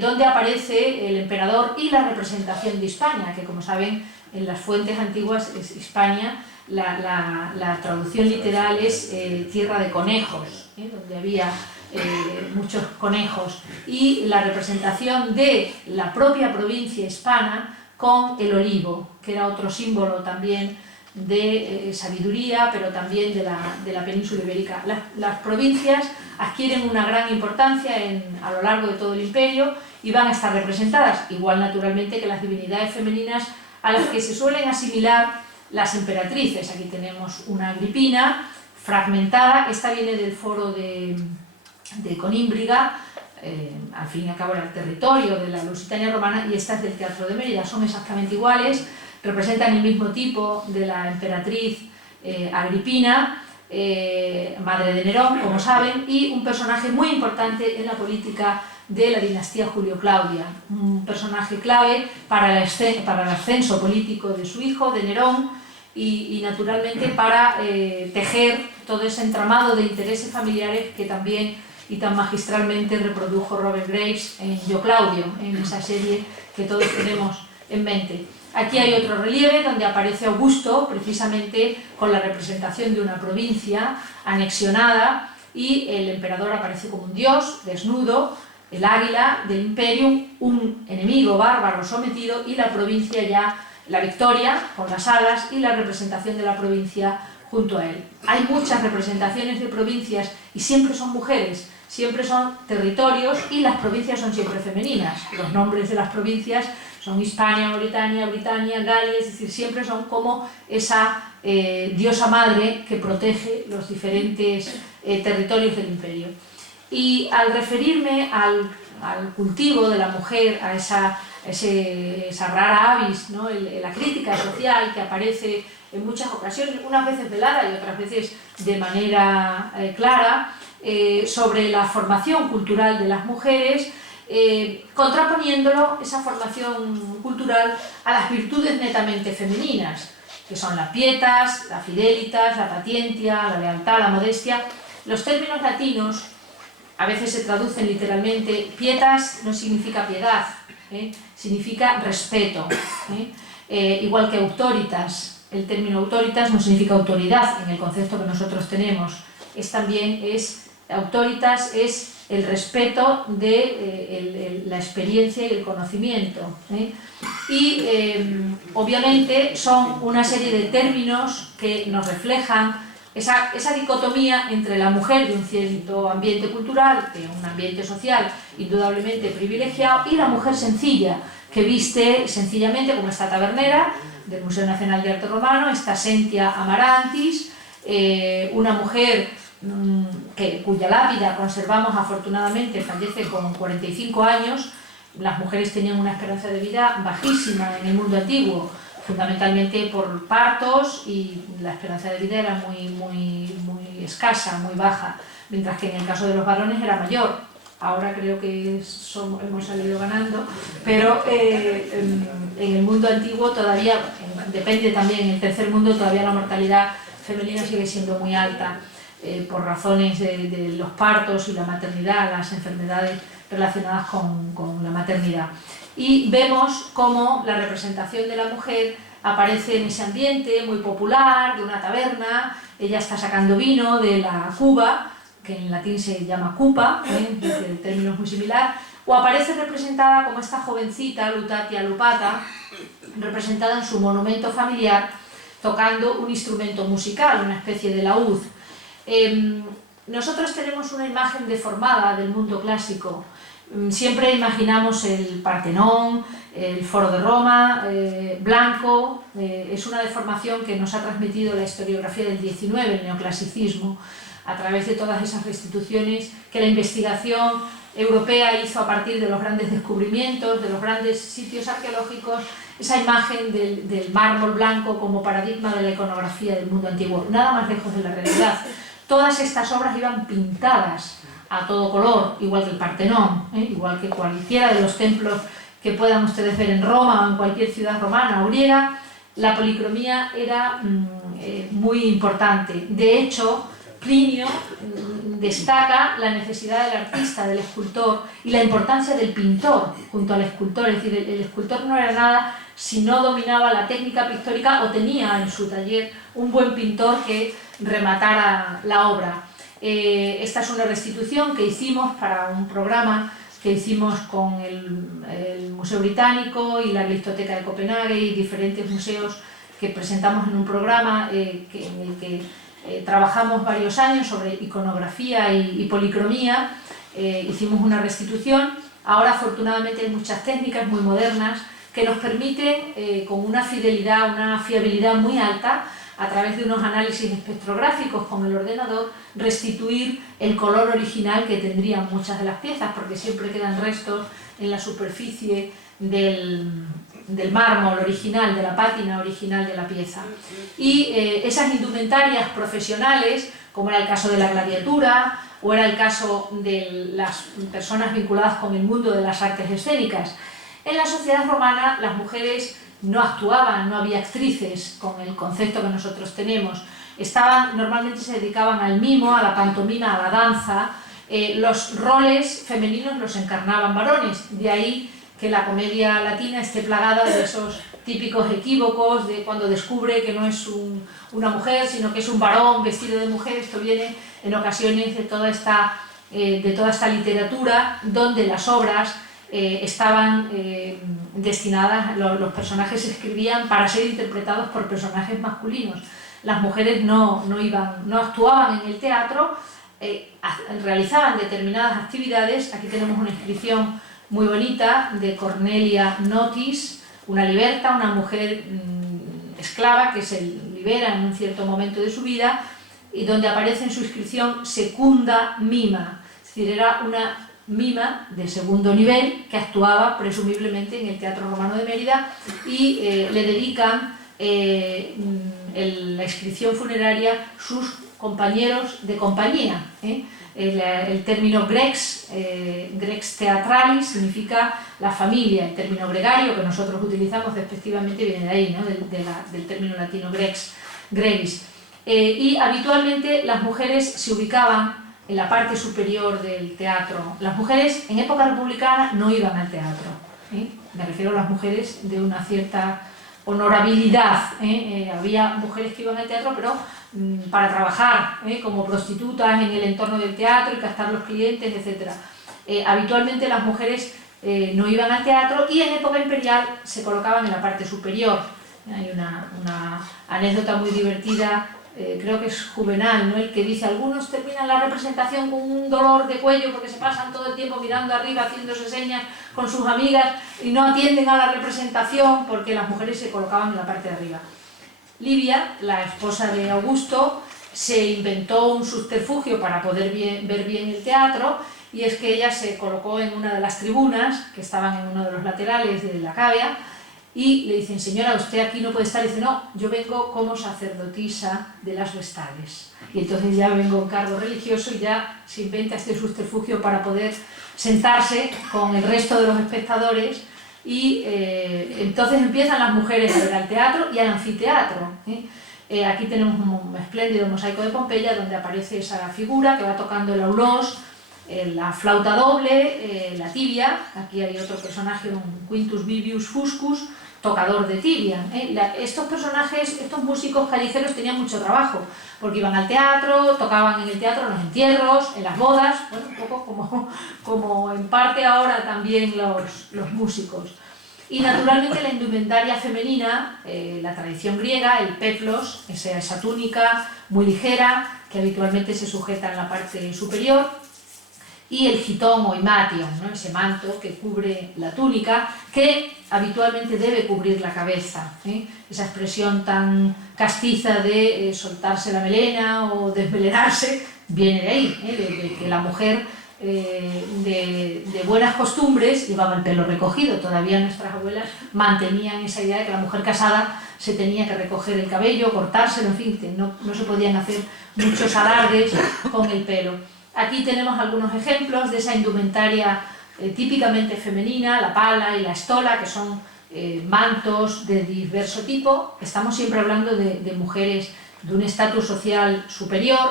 donde aparece el emperador y la representación de Hispania, que como saben en las fuentes antiguas es Hispania, la traducción literal es tierra de conejos, donde había muchos conejos, y la representación de la propia provincia hispana con el olivo, que era otro símbolo también de sabiduría, pero también de la península ibérica. Las provincias adquieren una gran importancia a lo largo de todo el imperio y van a estar representadas, igual naturalmente que las divinidades femeninas a las que se suelen asimilar las emperatrices. Aquí tenemos una Agripina fragmentada, esta viene del foro de Conímbriga, al fin y al cabo era el territorio de la Lusitania romana, y esta es del Teatro de Mérida. Son exactamente iguales, representan el mismo tipo de la emperatriz Agripina, madre de Nerón, como saben, y un personaje muy importante en la política de la dinastía Julio-Claudia, un personaje clave para el ascenso político de su hijo, de Nerón, y naturalmente para tejer todo ese entramado de intereses familiares que también y tan magistralmente reprodujo Robert Graves en Yo Claudio, en esa serie que todos tenemos en mente. Aquí hay otro relieve donde aparece Augusto, precisamente con la representación de una provincia anexionada, y el emperador aparece como un dios, desnudo, el águila del imperio, un enemigo bárbaro sometido, y la provincia ya, la victoria con las alas y la representación de la provincia junto a él. Hay muchas representaciones de provincias y siempre son mujeres, siempre son territorios, y las provincias son siempre femeninas. Los nombres de las provincias son Hispania, Mauritania, Britania, Galia, es decir, siempre son como esa diosa madre que protege los diferentes territorios del imperio. Y al referirme al cultivo de la mujer, a esa rara avis, ¿no? La crítica social que aparece en muchas ocasiones, unas veces velada y otras veces de manera clara, sobre la formación cultural de las mujeres, contraponiéndolo, esa formación cultural, a las virtudes netamente femeninas, que son la pietas, la fidelitas, la patientia, la lealtad, la modestia. Los términos latinos a veces se traducen literalmente. Pietas no significa piedad, significa respeto, igual que autoritas. El término autoritas no significa autoridad en el concepto que nosotros tenemos, autoritas es el respeto de la experiencia y el conocimiento, y obviamente son una serie de términos que nos reflejan esa dicotomía entre la mujer de un cierto ambiente cultural, de un ambiente social indudablemente privilegiado, y la mujer sencilla, que viste sencillamente como esta tabernera del Museo Nacional de Arte Romano, esta Sentia Amarantis, una mujer cuya lápida conservamos afortunadamente, fallece con 45 años. Las mujeres tenían una esperanza de vida bajísima en el mundo antiguo, fundamentalmente por partos, y la esperanza de vida era muy escasa, muy baja, mientras que en el caso de los varones era mayor. Ahora creo que hemos salido ganando, pero en el mundo antiguo todavía, depende también, en el tercer mundo todavía la mortalidad femenina sigue siendo muy alta, por razones de los partos y la maternidad, las enfermedades relacionadas con la maternidad. Y vemos cómo la representación de la mujer aparece en ese ambiente muy popular, de una taberna. Ella está sacando vino de la cuba, que en latín se llama cupa, el término es muy similar, o aparece representada como esta jovencita, Lutatia Lupata, representada en su monumento familiar, tocando un instrumento musical, una especie de laúd. Nosotros tenemos una imagen deformada del mundo clásico. Siempre imaginamos el Partenón, el Foro de Roma, blanco. Es una deformación que nos ha transmitido la historiografía del XIX, el neoclasicismo, a través de todas esas restituciones que la investigación europea hizo a partir de los grandes descubrimientos, de los grandes sitios arqueológicos, esa imagen del mármol blanco como paradigma de la iconografía del mundo antiguo, nada más lejos de la realidad. Todas estas obras iban pintadas a todo color, igual que el Partenón, igual que cualquiera de los templos que puedan ustedes ver en Roma o en cualquier ciudad romana o griega. La policromía era muy importante. De hecho, Plinio destaca la necesidad del artista, del escultor, y la importancia del pintor junto al escultor. Es decir, el escultor no era nada si no dominaba la técnica pictórica o tenía en su taller un buen pintor que rematara la obra. Esta es una restitución que hicimos para un programa que hicimos con el Museo Británico y la Glyptoteca de Copenhague y diferentes museos que presentamos en un programa en el que trabajamos varios años sobre iconografía y policromía. Hicimos una restitución. Ahora afortunadamente hay muchas técnicas muy modernas que nos permiten, con una fidelidad, una fiabilidad muy alta, a través de unos análisis espectrográficos con el ordenador, restituir el color original que tendrían muchas de las piezas, porque siempre quedan restos en la superficie del mármol original, de la pátina original de la pieza. Y esas indumentarias profesionales, como era el caso de la gladiatura, o era el caso de las personas vinculadas con el mundo de las artes escénicas, en la sociedad romana las mujeres no actuaban, no había actrices con el concepto que nosotros tenemos. Normalmente se dedicaban al mimo, a la pantomima, a la danza. Los roles femeninos los encarnaban varones, de ahí que la comedia latina esté plagada de esos típicos equívocos de cuando descubre que no es una mujer, sino que es un varón vestido de mujer. Esto viene en ocasiones de toda esta literatura donde las obras estaban destinadas, los personajes se escribían para ser interpretados por personajes masculinos. Las mujeres no actuaban en el teatro, realizaban determinadas actividades. Aquí tenemos una inscripción muy bonita de Cornelia Notis, una liberta, una mujer esclava que se libera en un cierto momento de su vida, y donde aparece en su inscripción secunda mima, es decir, era una mima de segundo nivel que actuaba presumiblemente en el Teatro Romano de Mérida, y le dedican la inscripción funeraria sus compañeros de compañía. El término grex theatralis significa la familia. El término gregario que nosotros utilizamos despectivamente viene de ahí, ¿no? del término latino gregis. Y habitualmente las mujeres se ubicaban en la parte superior del teatro. Las mujeres en época republicana no iban al teatro. Me refiero a las mujeres de una cierta honorabilidad. Había mujeres que iban al teatro, pero para trabajar como prostitutas en el entorno del teatro y captar los clientes, etc. Habitualmente las mujeres no iban al teatro, y en época imperial se colocaban en la parte superior. Hay una anécdota muy divertida, creo que es Juvenal, ¿no? El que dice: algunos terminan la representación con un dolor de cuello porque se pasan todo el tiempo mirando arriba, haciéndose señas con sus amigas, y no atienden a la representación porque las mujeres se colocaban en la parte de arriba. Livia, la esposa de Augusto, se inventó un subterfugio para poder ver bien el teatro, y es que ella se colocó en una de las tribunas que estaban en uno de los laterales de la cavea, y le dicen: señora, usted aquí no puede estar. Y dice: no, yo vengo como sacerdotisa de las Vestales, y entonces ya vengo en cargo religioso, y ya se inventa este subterfugio para poder sentarse con el resto de los espectadores. Y entonces empiezan las mujeres a ir al teatro y al anfiteatro. Aquí tenemos un espléndido mosaico de Pompeya donde aparece esa figura que va tocando el aulos, la flauta doble, la tibia. Aquí hay otro personaje, un Quintus Vivius Fuscus, tocador de tibia. Estos personajes, estos músicos callejeros tenían mucho trabajo, porque iban al teatro, tocaban en el teatro, en los entierros, en las bodas, bueno, un poco como en parte ahora también los músicos. Y naturalmente la indumentaria femenina, la tradición griega, el peplos, esa túnica muy ligera que habitualmente se sujeta en la parte superior, y el gitón o imation, ¿no? Ese manto que cubre la túnica, que habitualmente debe cubrir la cabeza. Esa expresión tan castiza de soltarse la melena o desmelenarse viene de ahí, de que la mujer de buenas costumbres llevaba el pelo recogido. Todavía nuestras abuelas mantenían esa idea de que la mujer casada se tenía que recoger el cabello, cortárselo, en fin, que no se podían hacer muchos alardes con el pelo. Aquí tenemos algunos ejemplos de esa indumentaria típicamente femenina, la pala y la estola, que son mantos de diverso tipo. Estamos siempre hablando de mujeres de un estatus social superior.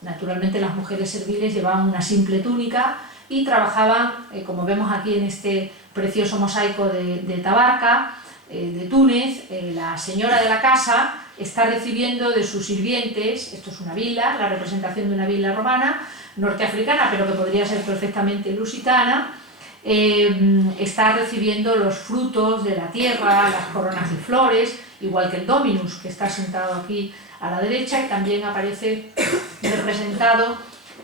Naturalmente las mujeres serviles llevaban una simple túnica y trabajaban, como vemos aquí en este precioso mosaico de Tabarca, de Túnez. La señora de la casa está recibiendo de sus sirvientes, esto es una villa, la representación de una villa romana, norteafricana, pero que podría ser perfectamente lusitana, está recibiendo los frutos de la tierra, las coronas de flores, igual que el Dominus, que está sentado aquí a la derecha, y también aparece representado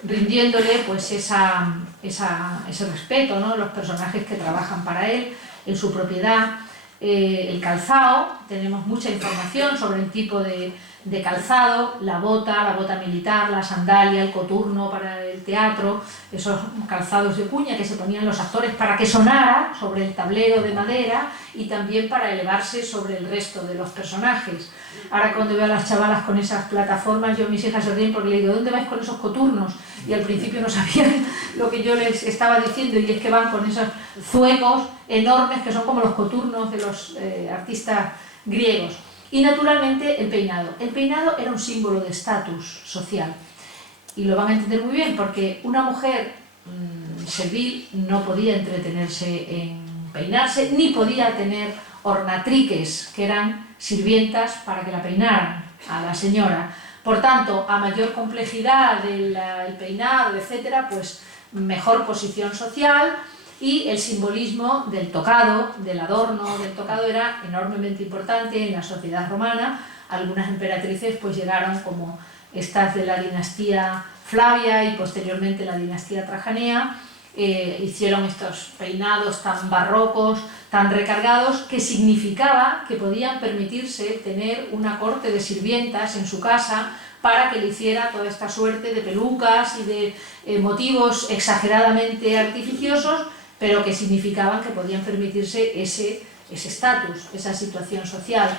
rindiéndole pues ese respeto, ¿no? Los personajes que trabajan para él en su propiedad. El calzado, tenemos mucha información sobre el tipo de calzado, la bota militar, la sandalia, el coturno para el teatro, esos calzados de cuña que se ponían los actores para que sonara sobre el tablero de madera y también para elevarse sobre el resto de los personajes. Ahora cuando veo a las chavalas con esas plataformas, mis hijas se ríen porque le digo, ¿dónde vais con esos coturnos? Y al principio no sabían lo que yo les estaba diciendo, y es que van con esos zuecos enormes que son como los coturnos de los artistas griegos. Y naturalmente el peinado. El peinado era un símbolo de estatus social. Y lo van a entender muy bien porque una mujer servil no podía entretenerse en peinarse, ni podía tener ornatriques, que eran sirvientas para que la peinaran a la señora. Por tanto, a mayor complejidad del peinado, etcétera, pues mejor posición social, y el simbolismo del tocado, del adorno del tocado era enormemente importante en la sociedad romana. Algunas emperatrices pues llegaron, como estas de la dinastía Flavia y posteriormente la dinastía Trajanea, hicieron estos peinados tan barrocos, tan recargados, que significaba que podían permitirse tener una corte de sirvientas en su casa para que le hiciera toda esta suerte de pelucas y de motivos exageradamente artificiosos, pero que significaban que podían permitirse ese estatus, esa situación social.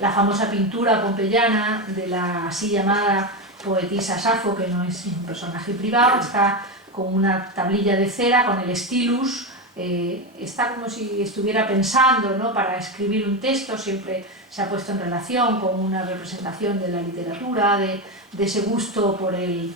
La famosa pintura pompeyana de la así llamada poetisa Safo, que no es un personaje privado, está con una tablilla de cera, con el stylus, está como si estuviera pensando, ¿no?, para escribir un texto. Siempre se ha puesto en relación con una representación de la literatura, de ese gusto por el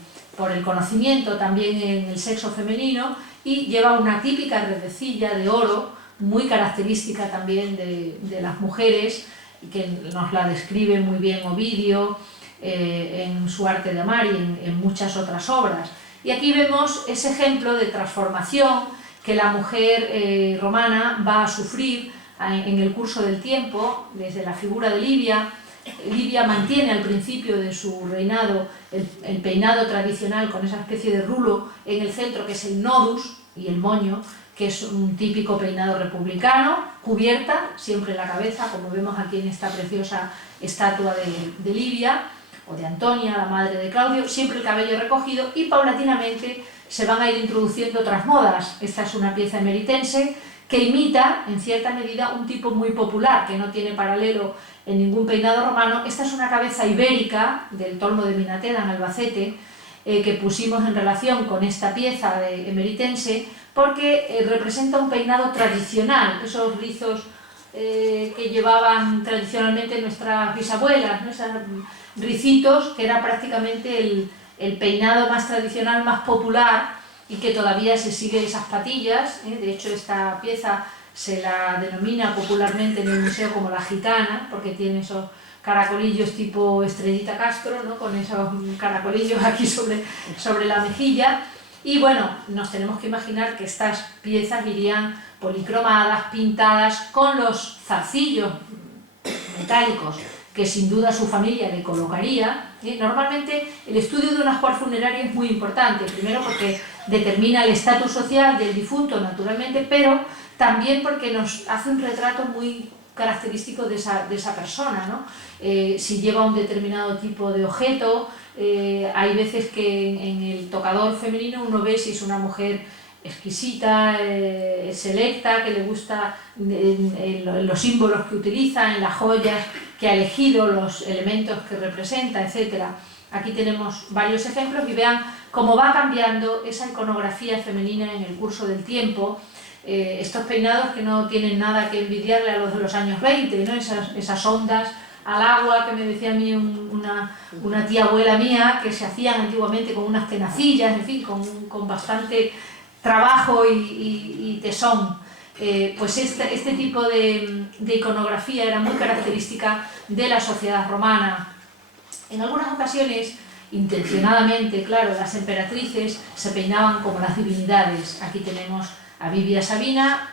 conocimiento, también en el sexo femenino, y lleva una típica redecilla de oro, muy característica también de las mujeres, que nos la describe muy bien Ovidio en su Arte de Amar y en muchas otras obras. Y aquí vemos ese ejemplo de transformación que la mujer romana va a sufrir en el curso del tiempo, desde la figura de Livia. Livia mantiene al principio de su reinado el peinado tradicional con esa especie de rulo en el centro, que es el nodus, y el moño, que es un típico peinado republicano, cubierta siempre la cabeza, como vemos aquí en esta preciosa estatua de Livia, o de Antonia, la madre de Claudio, siempre el cabello recogido, y paulatinamente se van a ir introduciendo otras modas. Esta es una pieza emeritense que imita, en cierta medida, un tipo muy popular, que no tiene paralelo en ningún peinado romano. Esta es una cabeza ibérica del Tolmo de Minatera, en Albacete, que pusimos en relación con esta pieza emeritense, porque representa un peinado tradicional, esos rizos que llevaban tradicionalmente nuestras bisabuelas, ¿no?, esos ricitos, que era prácticamente el peinado más tradicional, más popular, y que todavía se sigue esas patillas. De hecho, esta pieza se la denomina popularmente en el museo como la gitana, porque tiene esos caracolillos tipo Estrellita Castro, ¿no?, con esos caracolillos aquí sobre la mejilla. Y bueno, nos tenemos que imaginar que estas piezas irían policromadas, pintadas, con los zarcillos metálicos que sin duda su familia le colocaría. Normalmente el estudio de un ajuar funerario es muy importante, primero porque determina el estatus social del difunto, naturalmente, pero también porque nos hace un retrato muy característico de esa persona, ¿no? Si lleva un determinado tipo de objeto, hay veces que en el tocador femenino uno ve si es una mujer exquisita, selecta, que le gusta los símbolos que utiliza, en las joyas que ha elegido, los elementos que representa, etc. Aquí tenemos varios ejemplos y vean cómo va cambiando esa iconografía femenina en el curso del tiempo. Estos peinados que no tienen nada que envidiarle a los de los años 20, ¿no? Esas ondas al agua que me decía a mí una tía abuela mía, que se hacían antiguamente con unas tenacillas, en fin, con bastante trabajo y tesón. Pues este tipo de iconografía era muy característica de la sociedad romana. En algunas ocasiones, intencionadamente, claro, las emperatrices se peinaban como las divinidades. Aquí tenemos a Vivia Sabina,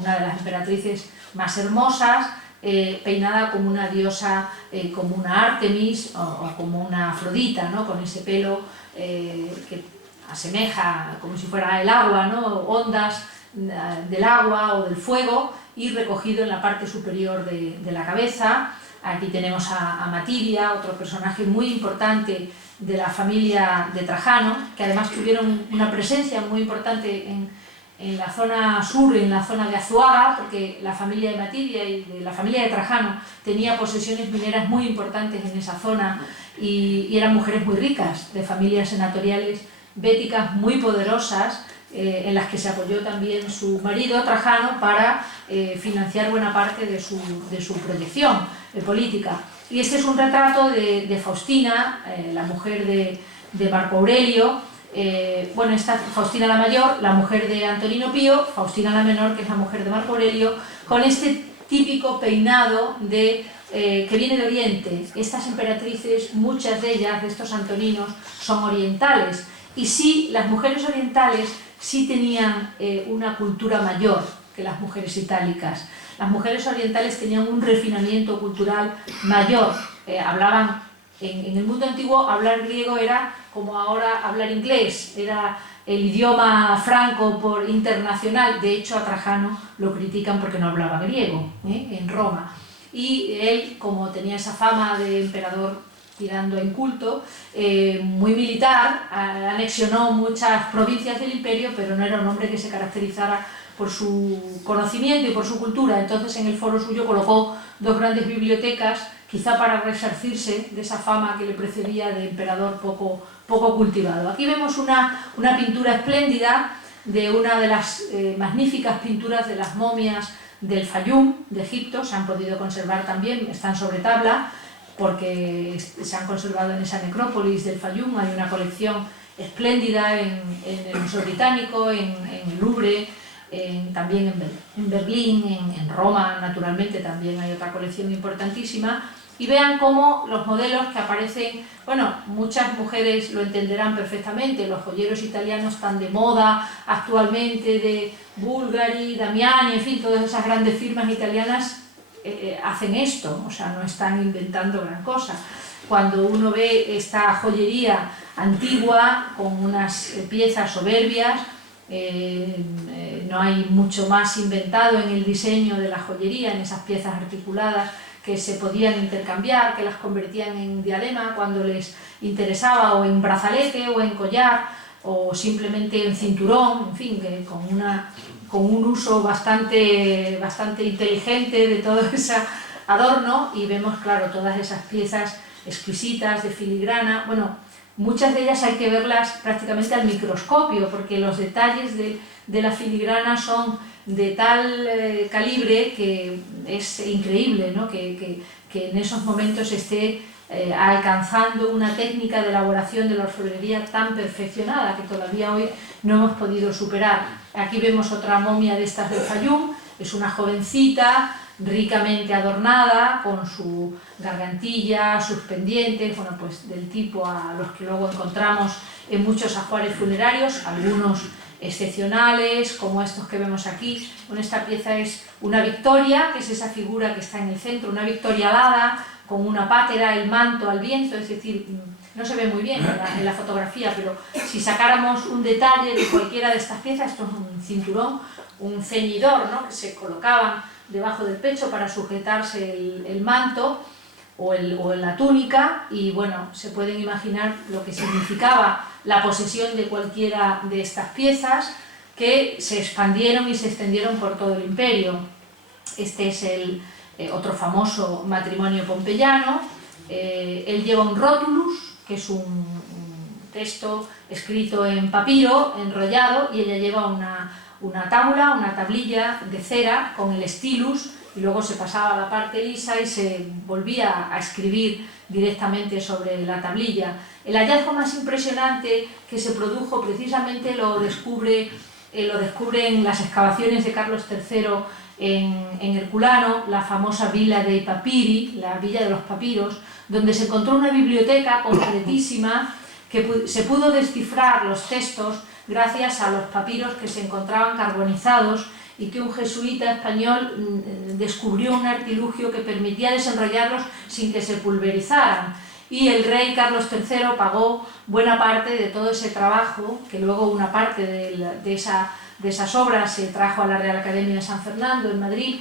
una de las emperatrices más hermosas, peinada como una diosa, como una Artemis o como una Afrodita, ¿no? Con ese pelo que asemeja como si fuera el agua, ¿no? Ondas del agua o del fuego, y recogido en la parte superior de la cabeza. Aquí tenemos a Matidia, otro personaje muy importante de la familia de Trajano, que además tuvieron una presencia muy importante en la zona sur, en la zona de Azuaga, porque la familia de Matidia y de la familia de Trajano tenía posesiones mineras muy importantes en esa zona, y eran mujeres muy ricas, de familias senatoriales béticas muy poderosas, en las que se apoyó también su marido Trajano para financiar buena parte de su proyección política. Y este es un retrato de Faustina, la mujer de Marco Aurelio. Bueno, esta Faustina la mayor, la mujer de Antonino Pío, Faustina la menor, que es la mujer de Marco Aurelio, con este típico peinado que viene de Oriente. Estas emperatrices, muchas de ellas, de estos antoninos, son orientales. Y sí, las mujeres orientales sí tenían una cultura mayor que las mujeres itálicas. Las mujeres orientales tenían un refinamiento cultural mayor. Hablaban, en el mundo antiguo, hablar griego era como ahora hablar inglés, era el idioma franco internacional. De hecho, a Trajano lo critican porque no hablaba griego en Roma. Y él, como tenía esa fama de emperador tirando en culto, muy militar, anexionó muchas provincias del imperio, pero no era un hombre que se caracterizara por su conocimiento y por su cultura. Entonces en el foro suyo colocó dos grandes bibliotecas, quizá para resarcirse de esa fama que le precedía de emperador poco cultivado. Aquí vemos una pintura espléndida de una de las magníficas pinturas de las momias del Fayum, de Egipto. Se han podido conservar también, están sobre tabla, porque se han conservado en esa necrópolis del Fayum. Hay una colección espléndida en el Museo Británico, en el Louvre, también en Berlín, en Roma, naturalmente, también hay otra colección importantísima. Y vean cómo los modelos que aparecen, bueno, muchas mujeres lo entenderán perfectamente, los joyeros italianos tan de moda actualmente, de Bulgari, Damiani, en fin, todas esas grandes firmas italianas hacen esto, o sea, no están inventando gran cosa. Cuando uno ve esta joyería antigua con unas piezas soberbias, no hay mucho más inventado en el diseño de la joyería, en esas piezas articuladas que se podían intercambiar, que las convertían en diadema cuando les interesaba, o en brazalete, o en collar, o simplemente en cinturón, en fin, que con un uso bastante inteligente de todo ese adorno. Y vemos, claro, todas esas piezas exquisitas de filigrana. Bueno, muchas de ellas hay que verlas prácticamente al microscopio, porque los detalles de la filigrana son de tal calibre que es increíble, ¿no? que en esos momentos esté alcanzando una técnica de elaboración de la orfebrería tan perfeccionada que todavía hoy no hemos podido superar. Aquí vemos otra momia de estas del Fayum. Es una jovencita ricamente adornada, con su gargantilla, sus pendientes, bueno, pues del tipo a los que luego encontramos en muchos ajuares funerarios, algunos excepcionales, como estos que vemos aquí. Bueno, esta pieza es una victoria, que es esa figura que está en el centro, una victoria alada, con una pátera, el manto al viento, es decir, no se ve muy bien en la fotografía, pero si sacáramos un detalle de cualquiera de estas piezas, esto es un cinturón, un ceñidor, ¿no?, que se colocaban debajo del pecho para sujetarse el manto o la túnica, y bueno, se pueden imaginar lo que significaba la posesión de cualquiera de estas piezas, que se expandieron y se extendieron por todo el imperio. Este es otro famoso matrimonio pompeyano. Él lleva un rotulus, que es un texto escrito en papiro, enrollado, y ella lleva una tábula, una tablilla de cera con el stylus, y luego se pasaba a la parte lisa y se volvía a escribir directamente sobre la tablilla. El hallazgo más impresionante que se produjo precisamente lo descubre en las excavaciones de Carlos III en Herculano, la famosa Villa dei Papiri, la Villa de los Papiros, donde se encontró una biblioteca completísima, que se pudo descifrar los textos gracias a los papiros que se encontraban carbonizados y que un jesuita español descubrió un artilugio que permitía desenrollarlos sin que se pulverizaran. Y el rey Carlos III pagó buena parte de todo ese trabajo, que luego una parte de esas obras se trajo a la Real Academia de San Fernando en Madrid,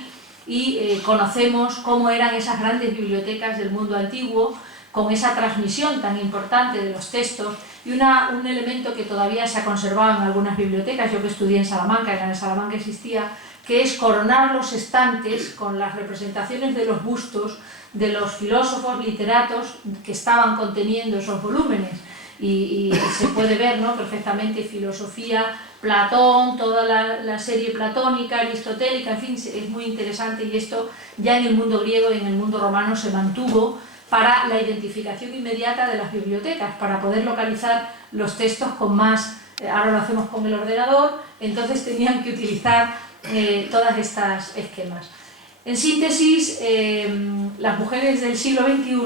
y conocemos cómo eran esas grandes bibliotecas del mundo antiguo, con esa transmisión tan importante de los textos, y un elemento que todavía se ha conservado en algunas bibliotecas, yo que estudié en Salamanca, en la de Salamanca existía, que es coronar los estantes con las representaciones de los bustos de los filósofos, literatos que estaban conteniendo esos volúmenes. Y se puede ver, ¿no?, perfectamente filosofía, Platón, toda la serie platónica, aristotélica, en fin, es muy interesante, y esto ya en el mundo griego y en el mundo romano se mantuvo para la identificación inmediata de las bibliotecas, para poder localizar los textos con más, ahora lo hacemos con el ordenador, entonces tenían que utilizar todas estas esquemas. En síntesis, las mujeres del siglo XXI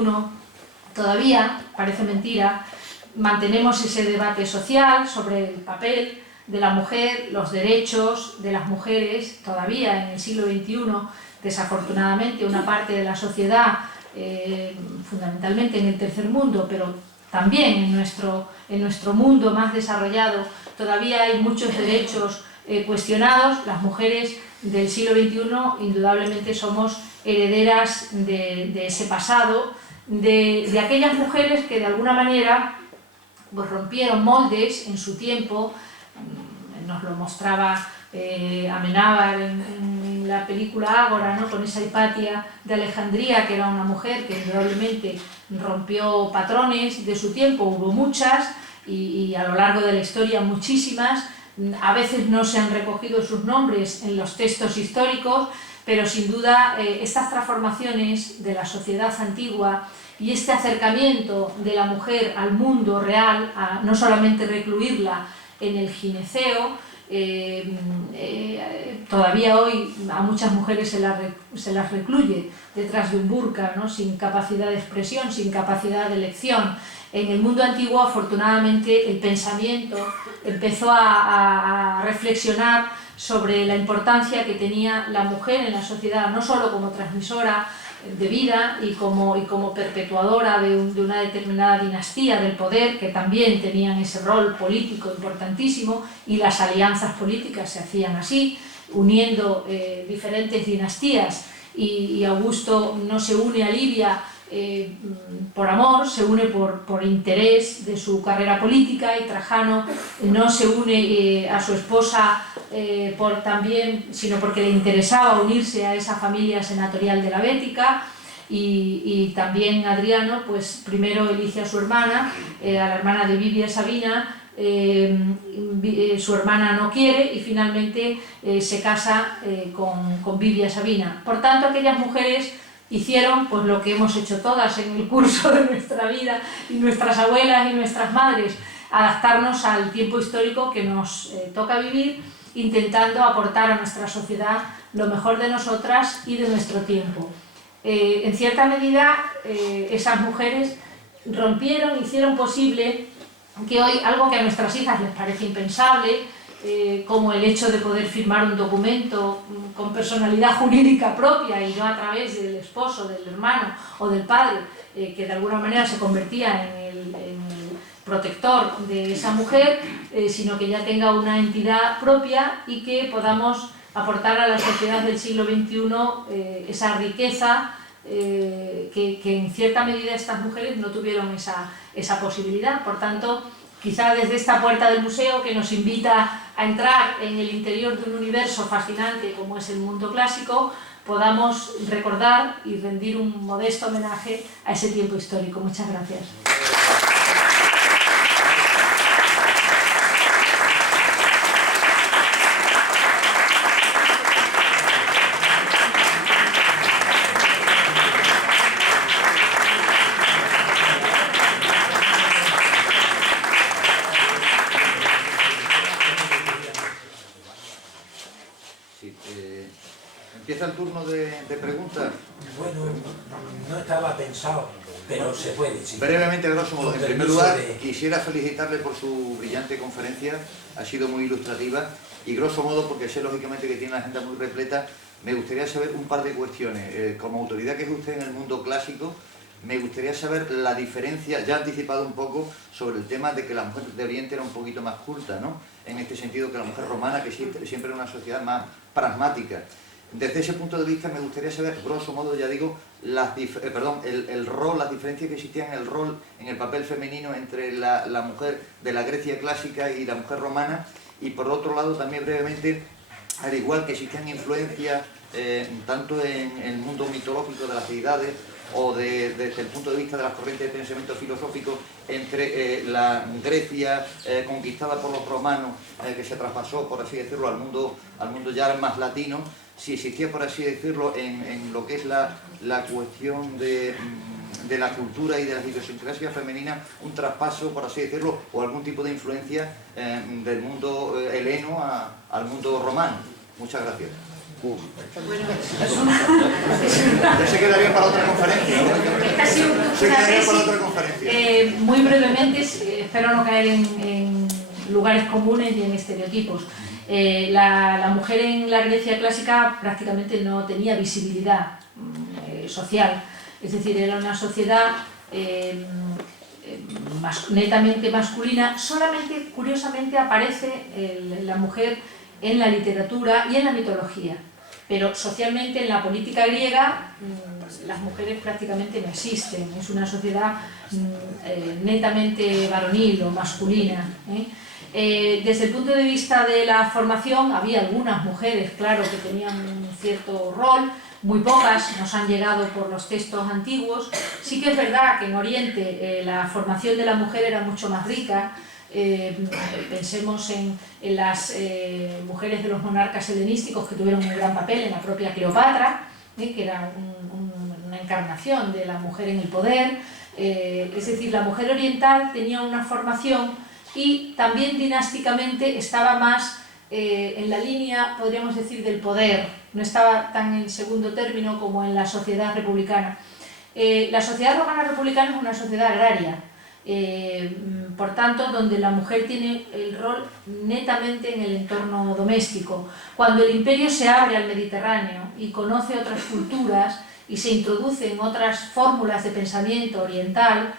todavía, parece mentira, mantenemos ese debate social sobre el papel de la mujer, los derechos de las mujeres. Todavía en el siglo XXI, desafortunadamente, una parte de la sociedad, fundamentalmente en el tercer mundo, pero también en nuestro mundo más desarrollado, todavía hay muchos derechos cuestionados. Las mujeres del siglo XXI indudablemente somos herederas de ese pasado, de aquellas mujeres que de alguna manera pues rompieron moldes en su tiempo. Nos lo mostraba Amenábar en la película Ágora, ¿no?, con esa Hipatia de Alejandría, que era una mujer que indudablemente rompió patrones de su tiempo. Hubo muchas, y a lo largo de la historia muchísimas. A veces no se han recogido sus nombres en los textos históricos, pero sin duda estas transformaciones de la sociedad antigua y este acercamiento de la mujer al mundo real, a no solamente recluirla en el gineceo, todavía hoy a muchas mujeres se las recluye detrás de un burka, ¿no?, sin capacidad de expresión, sin capacidad de elección. En el mundo antiguo, afortunadamente, el pensamiento empezó a reflexionar sobre la importancia que tenía la mujer en la sociedad, no solo como transmisora de vida y como perpetuadora de una determinada dinastía del poder, que también tenían ese rol político importantísimo, y las alianzas políticas se hacían así, uniendo diferentes dinastías, y Augusto no se une a Livia por amor, se une por interés de su carrera política, y Trajano no se une a su esposa sino porque le interesaba unirse a esa familia senatorial de la Bética. Y también Adriano, pues primero elige a su hermana, a la hermana de Vivia Sabina. Su hermana no quiere, y finalmente se casa con Vivia Sabina. Por tanto, aquellas mujeres hicieron pues lo que hemos hecho todas en el curso de nuestra vida, y nuestras abuelas y nuestras madres, adaptarnos al tiempo histórico que nos toca vivir, intentando aportar a nuestra sociedad lo mejor de nosotras y de nuestro tiempo. En cierta medida, esas mujeres rompieron, hicieron posible que hoy, algo que a nuestras hijas les parece impensable, como el hecho de poder firmar un documento con personalidad jurídica propia y no a través del esposo, del hermano o del padre, que de alguna manera se convertía en el protector de esa mujer, sino que ya tenga una entidad propia, y que podamos aportar a la sociedad del siglo XXI esa riqueza que en cierta medida estas mujeres no tuvieron esa posibilidad. Por tanto, quizá desde esta puerta del museo, que nos invita a entrar en el interior de un universo fascinante como es el mundo clásico, podamos recordar y rendir un modesto homenaje a ese tiempo histórico. Muchas gracias. Empieza el turno de preguntas. Bueno, no estaba pensado, pero se puede. Sí. Brevemente, grosso modo, en primer lugar, quisiera felicitarle por su brillante conferencia, ha sido muy ilustrativa, y grosso modo, porque sé lógicamente que tiene una agenda muy repleta, me gustaría saber un par de cuestiones. Como autoridad que es usted en el mundo clásico, me gustaría saber la diferencia, ya ha anticipado un poco sobre el tema de que la mujer de Oriente era un poquito más culta, ¿no? En este sentido que la mujer romana, que siempre era una sociedad más pragmática. Desde ese punto de vista me gustaría saber, grosso modo, ya digo, el rol, las diferencias que existían en el rol, en el papel femenino entre la mujer de la Grecia clásica y la mujer romana, y por otro lado también brevemente, al igual que existían influencias tanto en el mundo mitológico de las deidades o desde el punto de vista de las corrientes de pensamiento filosófico entre la Grecia conquistada por los romanos, que se traspasó, por así decirlo, al mundo ya más latino, si existía, por así decirlo, en lo que es la cuestión de la cultura y de las idiosincrasias femeninas, un traspaso, por así decirlo, o algún tipo de influencia del mundo heleno al mundo romano. Muchas gracias. Bueno, ya se quedaría para otra conferencia. Muy brevemente, espero no caer en lugares comunes y en estereotipos. La mujer en la Grecia clásica prácticamente no tenía visibilidad social, es decir, era una sociedad netamente masculina. Solamente, curiosamente, aparece la mujer en la literatura y en la mitología, pero socialmente en la política griega las mujeres prácticamente no existen, es una sociedad netamente varonil o masculina. Desde el punto de vista de la formación había algunas mujeres, claro, que tenían un cierto rol, muy pocas nos han llegado por los textos antiguos. Sí que es verdad que en Oriente la formación de la mujer era mucho más rica. Pensemos en las mujeres de los monarcas helenísticos que tuvieron un gran papel, en la propia Cleopatra, que era una encarnación de la mujer en el poder. Es decir, la mujer oriental tenía una formación y también dinásticamente estaba más en la línea, podríamos decir, del poder, no estaba tan en segundo término como en la sociedad republicana. La sociedad romana republicana es una sociedad agraria, por tanto, donde la mujer tiene el rol netamente en el entorno doméstico. Cuando el imperio se abre al Mediterráneo y conoce otras culturas y se introducen otras fórmulas de pensamiento oriental,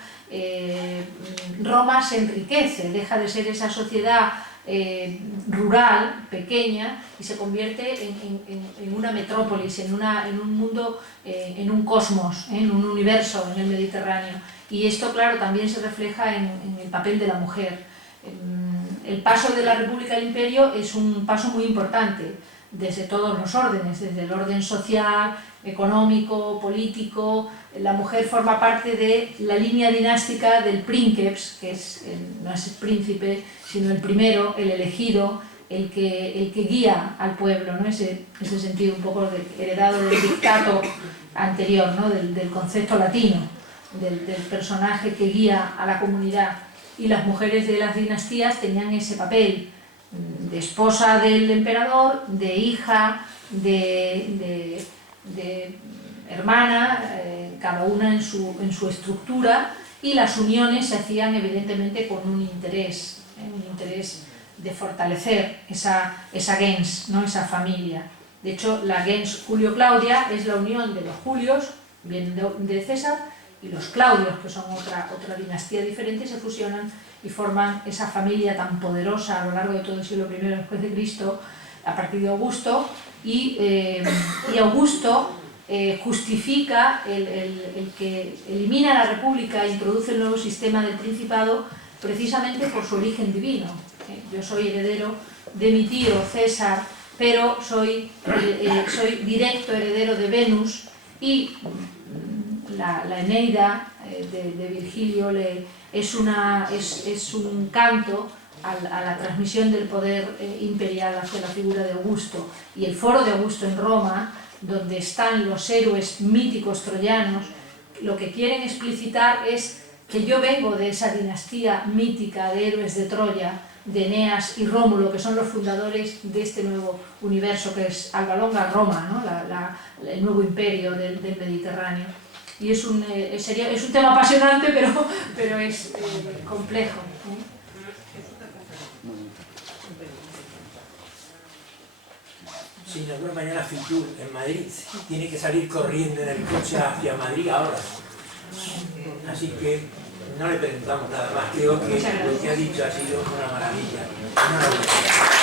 Roma se enriquece, deja de ser esa sociedad rural, pequeña, y se convierte en una metrópolis, en un mundo, en un cosmos, en un universo en el Mediterráneo. Y esto, claro, también se refleja en el papel de la mujer. El paso de la República al Imperio es un paso muy importante, desde todos los órdenes, desde el orden social, económico, político. La mujer forma parte de la línea dinástica del princeps, que no es el príncipe, sino el primero, el elegido, el que guía al pueblo, ¿no? Ese sentido un poco heredado del dictato anterior, ¿no? del concepto latino, del personaje que guía a la comunidad. Y las mujeres de las dinastías tenían ese papel de esposa del emperador, de hija, de hermana, cada una en su estructura, y las uniones se hacían evidentemente con un interés de fortalecer esa gens, ¿no? Esa familia. De hecho, la gens Julio-Claudia es la unión de los Julios, vienen de César, y los Claudios, que son otra dinastía diferente, se fusionan y forman esa familia tan poderosa a lo largo de todo el siglo I después de Cristo, a partir de Augusto, y Augusto justifica el que elimina la república e introduce el nuevo sistema del principado precisamente por su origen divino. Yo soy heredero de mi tío César, pero soy directo heredero de Venus, y la Eneida de Virgilio es un canto a la transmisión del poder imperial hacia la figura de Augusto. Y el foro de Augusto en Roma, donde están los héroes míticos troyanos, lo que quieren explicitar es que yo vengo de esa dinastía mítica de héroes de Troya, de Eneas y Rómulo, que son los fundadores de este nuevo universo que es Alba Longa Roma, ¿no? El nuevo imperio del Mediterráneo. y es un tema apasionante, pero es complejo. Si nos vemos mañana Fitur en Madrid, tiene que salir corriendo en el coche hacia Madrid ahora. Así que no le preguntamos nada más, creo que lo que ha dicho ha sido una maravilla. Enhorabuena.